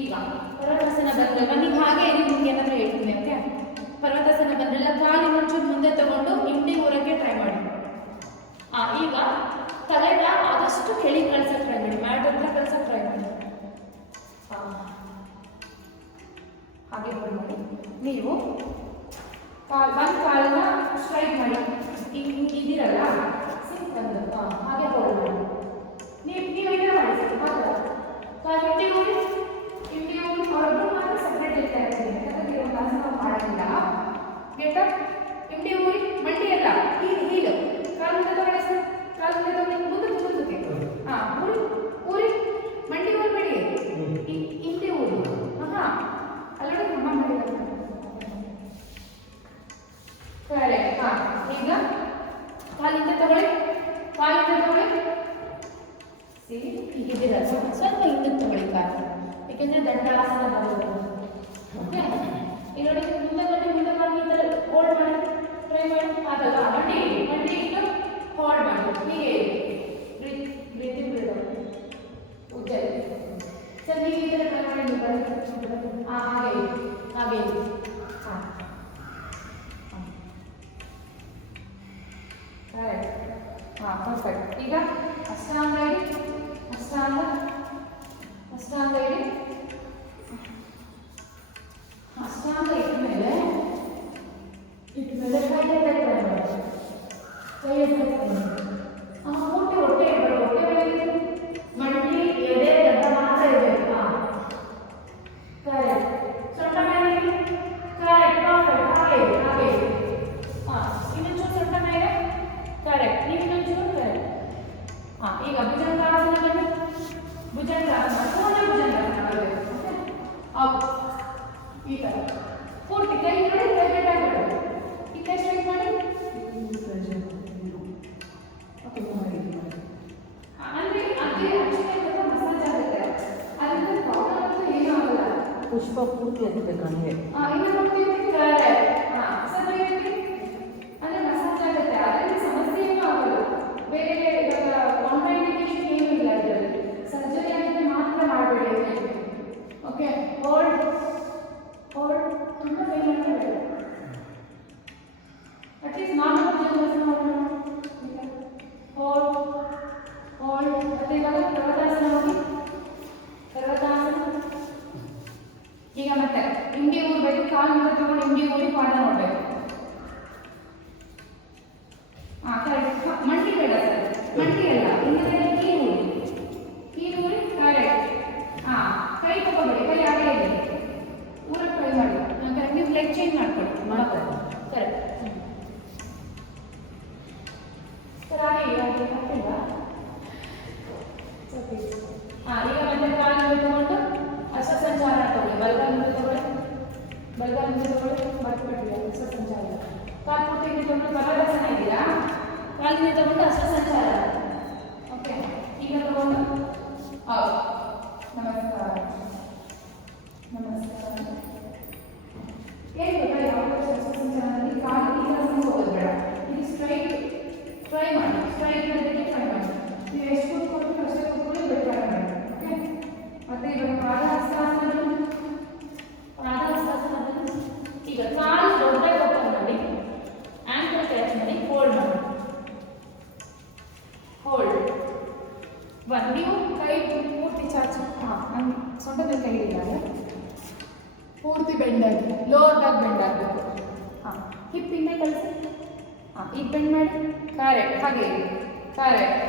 ಈಗ ಪರ್ವತಾಸನ ಬಂದ್ರಲ್ಲ, ನೀವು ಹಾಗೆ ನಿಮ್ಗೆ ಏನಾದರೂ ಹೇಳ್ತೀನಿ. ಓಕೆ. ಪರ್ವತಾಸನ ಬಂದ್ರಲ್ಲ, ಕಾಲು ಒಂಚೂರು ಮುಂದೆ ತಗೊಂಡು ಇಂಡಿ ಊರಕ್ಕೆ ಟ್ರೈ ಮಾಡಿ. ಈಗ ತಲೆನ ಆದಷ್ಟು ಕೆಳಗೆ ಕಳ್ಸಕ್ಕೆ ಟ್ರೈ ಮಾಡಿ, ಮ್ಯಾಟ್ ಹತ್ರ ಕಳ್ಸಕ್ಕೆ ಟ್ರೈ ಮಾಡಿ. ನೀವು ಒಂದು ಕಾಲನ್ನ ಸ್ಟ್ರೈಟ್ ಮಾಡಿ ಇದ್ದೀರಲ್ಲ ಸಿಂಪಲ್ ಹಾಗೆ ಹೋಲ್ಡ್ ಮಾಡಿ ನೀವು ಇದನ್ನ ಮಾಡಿ ಮಾತ್ರ ಕಾಲು ಇಂಡಿ ಹೋಗಿ ಅವರೊಬ್ಬರು ಮಾತ್ರ ಸಪ್ರೇಟ್ ಇರ್ತಾ ಇರ್ತೀನಿ ಯಾಕಂದ್ರೆ ಒಂದು ಕ್ಲಾಸ್ ನಾವು ಮಾಡೋದಿಲ್ಲ ಗೆಟಪ್ ಇಂಡಿ ಹೋಗಿ ಮಂಡಿ ಎಲ್ಲ ಹೀಗೆ ಕಾಲು ಮುಂದೆ ತಗೊಳ್ಳಿ ಸರ್ ಕಾಲು ಮುಂದೆ ತಗೊಳ್ಳಿ ಮುಂದಕ್ಕೆ ಹಾಂ ಊರಿ ಮಂಡಿ ಹೋಗ್ಬೇಡಿ ಇಂಡಿ ಊರಿ ಹಾಂ ಅಲ್ಲೊಳಗೆ ಅಮ್ಮ ಮಾಡಿದ್ದಾರೆ ಕರೆಕ್ಟ್ ಹಾಂ ಈಗ ಕಾಲಿಂದ ತಗೊಳ್ಳಿ ಹೀಗಿದ್ದೀರ ಸ್ವಲ್ಪ ಹಿಂದಕ್ಕೆ ತಗೊಳ್ಳಿ ಕಾಲು ಯಾಕೆಂದರೆ ದಂಡಾಸನ ಬರೋದು ಓಕೆ ಈಗ ನೋಡಿ ಮುಂದೆ ಮಾಡಿ ಈ ಥರ ಹೋಲ್ಡ್ ಮಾಡಿ ಟ್ರೈ ಮಾಡಿ ಆಗಲ್ಲ ಮಂಡಿ ಇಟ್ಟು ಹೋಲ್ಡ್ ಮಾಡಿ ಹೀಗೆ ಬ್ರೀತಿಂಗ್ ಉಜ್ಜೆ ಸರ್ ನೀವು ಈ ಥರ ಟ್ರೈ ಮಾಡಿ ನೀವು ಹಾಗೆ ಹಾಂ ಕರೆಕ್ಟ್ ಹಾಂ ಪರ್ಫೆಕ್ಟ್ ಈಗ ಅಷ್ಟಾಂಗ ಇಡಿ ಅಷ್ಟಾಂಗ ಇಟ್ಮೇಲೆ ಕೈ ಹೊಟ್ಟೆ ಇರಬೇಕು ಮಂಡಿ ಎದೆ ಗಡ್ಡ ಮಾತ್ರ ಇರಬೇಕು ಹಾಂ ಕರೆಕ್ಟ್ ಸೊಂಟ ಮೇಲೆ ಕರೆಕ್ಟ್ ಪರ್ಫೆಕ್ಟ್ ಹಾಗೆ ಹಾಂ ಇನ್ನೊಂಚೂರು ಸೊಂಟ ಮೇಲೆ ಕರೆಕ್ಟ್ ನೀವು ಇನ್ನೊಂಚೂರು ಕರೆಕ್ಟ್ ಹಾಂ ಈಗ ಭುಜಂಗಾಸನ ಬನ್ನಿ ಭುಜಂಗಾಸನ ಪೂರ್ಣ ಭುಜಂಗಾಸನ ಬರಬೇಕು ಅಪ್ ಈ ಥರ ಪೂರ್ತಿ ಕೈ ಮಾಡಿ ಕೈ ಆಗಬೇಕು ಈ ಕೈ ಸ್ಟ್ರೈಟ್ ಮಾಡಿ ಓಕೆ ಅಂದರೆ ಅದೇ ಆಕ್ಚುಲಿ ಮಸಾಜ್ ಆಗುತ್ತೆ ಅದರಿಂದ ಪ್ರಾಬ್ಲಮ್ ಅಂತೂ ಏನೂ ಆಗಲ್ಲ ಪುಷ್ಪ ಪೂರ್ತಿ ಹತ್ತಬೇಕು ನನಗೆ ಇನ್ನು ನೋಡ್ತೀವಿ ಕರೆಕ್ಟ್ ಹಾಂ ಸರಿ ಅಂದರೆ ಮಸಾಜ್ ಆಗುತ್ತೆ ಅದರಿಂದ ಸಮಸ್ಯೆ ಏನೂ ಆಗಲ್ಲ ಬೇರೆ ಇವಾಗ ಕಾಂಟ್ರಾಂಡಿಕೇಶನ್ ಏನೂ ಇಲ್ಲ ಇದರಲ್ಲಿ ಸರ್ಜರಿ ಆಗಿದ್ರೆ ಮಾತ್ರ ಮಾಡಬೇಡಿ ಓಕೆ ಹೋಲ್ಡ್ ತುಂಬ ಬೇಗ ಮಾಡಬೇಡಿ ಅಟ್ಲೀಸ್ಟ್ ನಾರ್ಮಲ್ ಹೋಲ್ಡ್ ಮತ್ತೆ ಇವಾಗ ಪರ್ವತಾಸನ ಹೋಗಿ ಈಗ ಮತ್ತೆ ಇಂಡಿ ಊರ್ಬೇಕು ಕಾಲು ಮುಂದೆ ತಗೊಂಡು ಇಂಡಿ ಊರಿ ಪಾದ ನೋಡ್ಬೇಕು ಹಾಂ ಕರೆಕ್ಟ್ ಮಂಡಿ ಬೇಡ ಸರ್ ಮಂಡಿ ಅಲ್ಲ ಹಿಂದೆ ಕೀಲೂರಿ ಕರೆಕ್ಟ್ ಹಾಂ ಕೈ ತಗೋಬೇಡಿ ಕೈ ಆಗೇ ಇದೆ ಊರಕ್ಕೆ ಟ್ರೈ ಮಾಡಿ ಕರೆಕ್ಟ್ ನೀವು ಲೆಗ್ ಚೇಂಜ್ ಮಾಡ್ಕೊಳ್ಳಿ ಕರೆಕ್ಟ್ ಸರ್ ಹಾಗೆ ಆಗ್ತಿಲ್ವಾ ಹಾಂ ಈಗ ಮತ್ತೆ ಕಾಲು ಮುಂದೆ ತಗೊಂಡು ಅಷ್ಟ ಸಂಚಾರ ತಗೊಳ್ಳಿ ಬಲಗಾಲ ಮುಂದೆ ತಗೊಳ್ಳಿ ಬರ್ಕೊಟ್ರಿ ಅಷ್ಟ ಸಂಚಾರ ಕಾಲು ಪೂರ್ತಿ ತಗೊಂಡು ಬಲಗಾಸನ ಇದ್ದೀರಾ ಕಾಲಿನ ತಗೊಂಡು ಅಷ್ಟ ಸಂಚಾರ ಓಕೆ ಈಗ ತಗೊಂಡು ನಮಸ್ಕಾರ ಏನು ಗೊತ್ತಾ ಯಾವ ಅಷ್ಟ ಸಂಚಾರದಲ್ಲಿ ಕಾಲು ಈ ಥರ ಹೋಗೋದು ಬೇಡ ಇದು ಸ್ಟ್ರೈಟ್ ಟ್ರೈ ಮಾಡಿ ಸ್ಟ್ರೈಟ್ ಮಾಡೋದಕ್ಕೆ ಟ್ರೈ ಮಾಡಿ ನೀವು ಎಷ್ಟು ಕೂತ್ಕೊಂಡು ಅಷ್ಟೇ ಕೂತ್ಕೊಳ್ಳಿ ಟ್ರೈ ಮಾಡಿ ಓಕೆ ಮತ್ತೆ ಇವಾಗ ಪಾದಹಸ್ತಾಸನ ಈಗ ಕಾಲು ದೊಡ್ಡದಾಗಿ ಓಪನ್ ಮಾಡಿ ಆಂಕಲ್ ಕ್ಯಾಚ್ ಮಾಡಿ ಹೋಲ್ಡ್ ಮಾಡಿ ನೀವು ಕೈ ಪೂರ್ತಿ ಚಾಚಿ ಹಾಂ ನಮ್ಮ ಸೊಂಟದಲ್ಲಿ ಕೈ ಇಲ್ಲ ಪೂರ್ತಿ ಬೆಂಡ್ ಆಗಿ ಲೋವರ್ ಬ್ಯಾಕ್ ಬೆಂಡ್ ಆಗಬೇಕು ಹಾಂ ಹಿಪ್ ಹಿಂದೆ ಕಳಿಸಿ ಹಾಂ ಈಗ ಬೆಂಡ್ ಮಾಡಿ ಕರೆಕ್ಟ್ ಹಾಗೆ ಕರೆಕ್ಟ್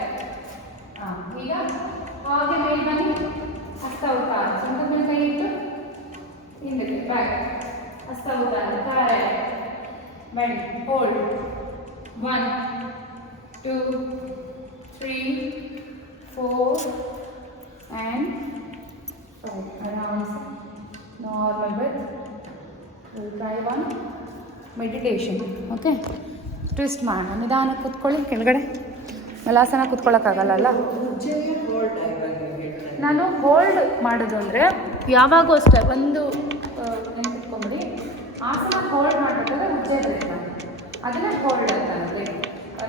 ಹಾಂ ಈಗ ಹಾಗೆ ಮೇಲೆ ಬನ್ನಿ ಹಸ್ತ ಉತ್ತಾರ ಸೊಂಟದ ಮೇಲೆ ಕೈ ಇಟ್ಟು ಹಿಂದೆ ಬ್ಯಾಕ್ ಹಸ್ತ ಉತ್ತಾರ correct bend hold 1 2 3 4 and 5 around normal breath. We'll try one meditation. Okay, twist ಮಾಡೋಣ ನಿಧಾನಕ್ಕೆ ಕೂತ್ಕೊಳ್ಳಿ ಕೆಳಗಡೆ ಮಲಾಸನ ಕೂತ್ಕೊಳ್ಳೋಕ್ಕಾಗಲ್ಲ ನಾನು ಹೋಲ್ಡ್ ಮಾಡೋದು ಅಂದರೆ ಯಾವಾಗೂ ಅಷ್ಟೇ ಒಂದು ನೆನ್ಪಿಟ್ಕೊಂಬಿಡಿ ಆಸನ ಹೋಲ್ಡ್ ಮಾಡಬೇಕಾದ್ರೆ ಉಜ್ಜೆ ಬ್ರೇಕ್ ಮಾಡಿ ಅದನ್ನೇ ಹೋಲ್ಡ್ ಅಂತ ಅಂದರೆ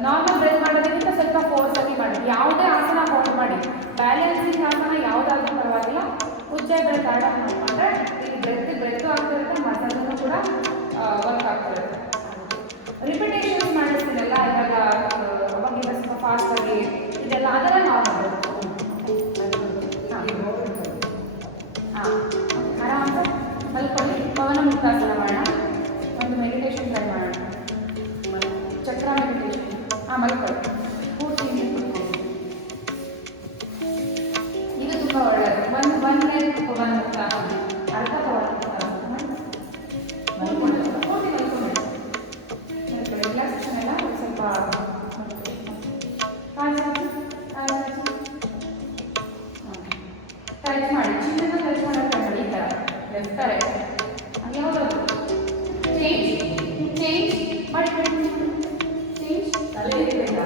ನಾರ್ಮಲ್ ಬ್ರೇಕ್ ಮಾಡೋದಕ್ಕಿಂತ ಸ್ವಲ್ಪ ಫೋರ್ಸಾಗಿ ಮಾಡಿ ಯಾವುದೇ ಆಸನ ಹೋಲ್ಡ್ ಮಾಡಿ ಬ್ಯಾಲೆನ್ಸಿಂಗ್ ಆಸನ ಯಾವುದಾದ್ರೂ ಪರವಾಗಿಲ್ಲ ಉಜ್ಜೆ ಬ್ರೇಕ್ ಆರ್ಡರ್ ಮಾಡಿಕೊಂಡ್ರೆ ಇದು ಬ್ರೆತ್ತು ಆಗ್ತಿರುತ್ತೆ ಮಸಾಲೂ ಕೂಡ ವರ್ಕ್ ಆಗ್ತಿರುತ್ತೆ ರಿಪಿಟೇಷನ್ಸ್ ಮಾಡಿಸ್ತೀನಲ್ಲ ಇವಾಗ ಅವಾಗಿಂದ ಸ್ವಲ್ಪ ಫಾಸ್ಟಾಗಿ ಇದೆಲ್ಲ ಅದೆಲ್ಲ ನಾರ್ಮಲ್ ಹಾಂ ಆರಾಮ ಮಲ್ಕೊಳ್ಳಿ ಪವನ ಮುಕ್ತಾಸನ ಮಾಡಿ ಒಂದು ಅರ್ಧ ರಿಲ್ಯಾಕ್ಸೇಷನ್ ಎಲ್ಲ ಸ್ವಲ್ಪ ಟಚ್ ಮಾಡಿ ಚಿನ್ನದ ಟಚ್ ಮಾಡೋಕ್ಕೆ ಮಾಡಿ ಈ ಥರ ಲೆಫ್ಟ್ ರೈಟ್ ಯಾವುದಾದ್ರು ಚೇಂಜ್ ಚೇಂಜ್ ಮಾಡಿ ಚೇಂಜ್ ತಲೆ ಇರ್ಬೇಕಾ?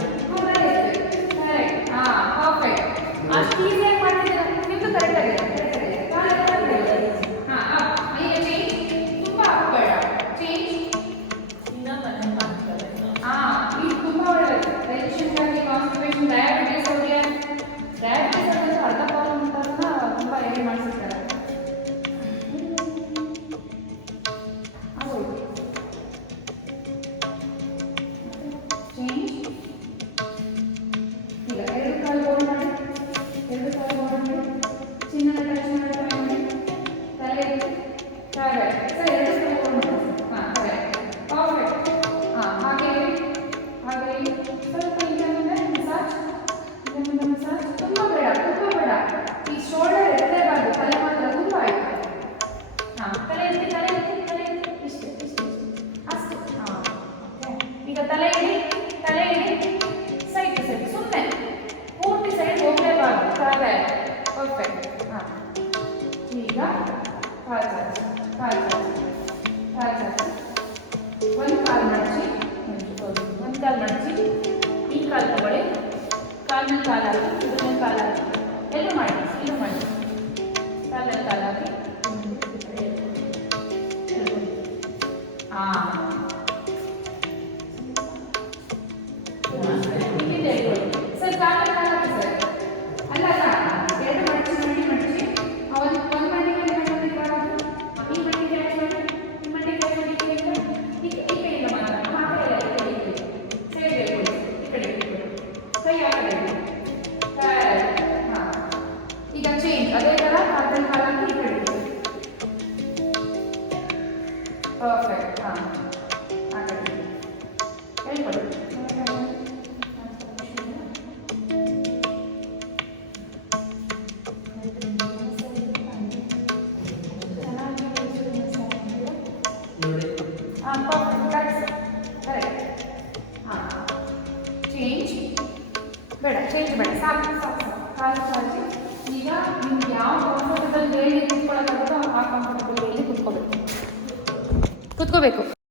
ಕರೆಕ್ಟ್ ಹಾಂ ಪರ್ಫೆಕ್ಟ್ ಅಷ್ಟು ಈಸಿಯಾಗಿ ಮಾಡ್ತಿದ್ದೀರ ನಿಮ್ಮದು ಕರೆಕ್ಟ್ ಆಗಿದೆ ಹಾಂ ಈಗ ಚೇಂಜ್ ತುಂಬ ಬೇಡ ಚೇಂಜ್ ಇನ್ನ ಮನೆ ಮಾಡ್ತಾರೆ. ಇದು ತುಂಬ ಒಳ್ಳೆಯದು ಡೈಜೆಷನ್ಗಾಗಿ ಕಾನ್ಸ್ಟಿಪೇಷನ್ ಡಯಾಬಿಟಿಸ್ ಅವ್ರಿಗೆ ಡಯಾಬಿಟಿಸ್ ಅನ್ನೋದು ಅರ್ಧ ಪ್ರಾಬ್ಲಮ್ ಅಂತದನ್ನ ತುಂಬ ಹೇಳಿ ಮಾಡಿಸಿರ್ತಾರೆ ಆಗೋಯ್ತು ಚೇಂಜ್ ಈಗ ಎರಡು ಕಾಲು ಗೋಲ್ ಮಾಡಿ ಎರಡು ಕಾಲು ಗೋಲ್ ಮಾಡಿ ಚಿನ್ನದ ಟಚ್ ಮಾಡಿ ತಲೆ ಕರೆಕ್ಟ್ ಸರ್ ಎರಡು ಕಾಲು ಗೋಲ್ ಮಾಡಿ ಹಾಂ ಕರೆಕ್ಟ್ ಪರ್ಫೆಕ್ಟ್ ಹಾಗೆ ಸ್ವಲ್ಪ ಹಿಂದೆ ಮಸಾಜ್ ತುಂಬ ಬೇಡ ಈ ಶೋಲ್ಡರ್ ಎತ್ತಲೇಬಾರ್ದು ತಲೆ ಮಾತ್ರ ತುಂಬ ಆಯಿತು ತಲೆ ಎತ್ತಿ ಇಷ್ಟೇ ಅಷ್ಟು ಈಗ ತಲೆ ಇಡಿ ಸೈಡ್ ಸುಮ್ಮನೆ ಪೂರ್ತಿ ಸೈಡ್ ಹೋಗಲೇಬಾರ್ದು ಕರೆಕ್ಟ್ ಪರ್ಫೆಕ್ಟ್ ಈಗ ಕಾಲು ಒಂದು ಕಾಲು ಮಡಚಿ ಈ ಕಾಲು ತಗೊಳ್ಳಿ ಕಾಲಿನ ಕಾಲು ಹಾಕಿ ಇದನ್ನ ಕಾಲು ಹಾಕಿ ಎಲ್ಲೂ ಮಾಡಿ ಕಾಲಲ್ಲಿ ಕಾಲು ಹಾಕಿ ಸರ್ ಕಾಲಲ್ಲಿ ಕಾಲು ಹಾಕಿ ಸರ್ ಅಲ್ಲ ಎರಡು ಮಡಚಿ ಒಂದು ಮಂಡಿಗೆ ಈ ಮಂಡಿಗೆ ಈ ಕಡೆಯಿಂದ ಮಾತ್ರ ಈಗ ಚೇಂಜ್ ಅದೇ ಥರ ಕಾಲಲ್ಲಿ ಕಾಲು ಹಾಕಿ ಈ ಕಡೆ ಪರ್ಫೆಕ್ಟ್ ಆ ಕಡೆ ಹೇಳ್ಕೊಡಿ ಚೇಂಜ್ ಬೇಡ ಸಾಕು ಕಾಲು ಚಾರ್ಜಿ ಈಗ ನಿಮ್ಗೆ ಯಾವ ಕಂಫರ್ಟಬಲ್ ವೇಲಿ ಕುತ್ಕೊಳ್ಳೋಕ್ಕಾಗುತ್ತೋ ಆ ಕಂಫರ್ಟಬಲ್ ವೇಲಿ ಕುತ್ಕೋಬೇಕು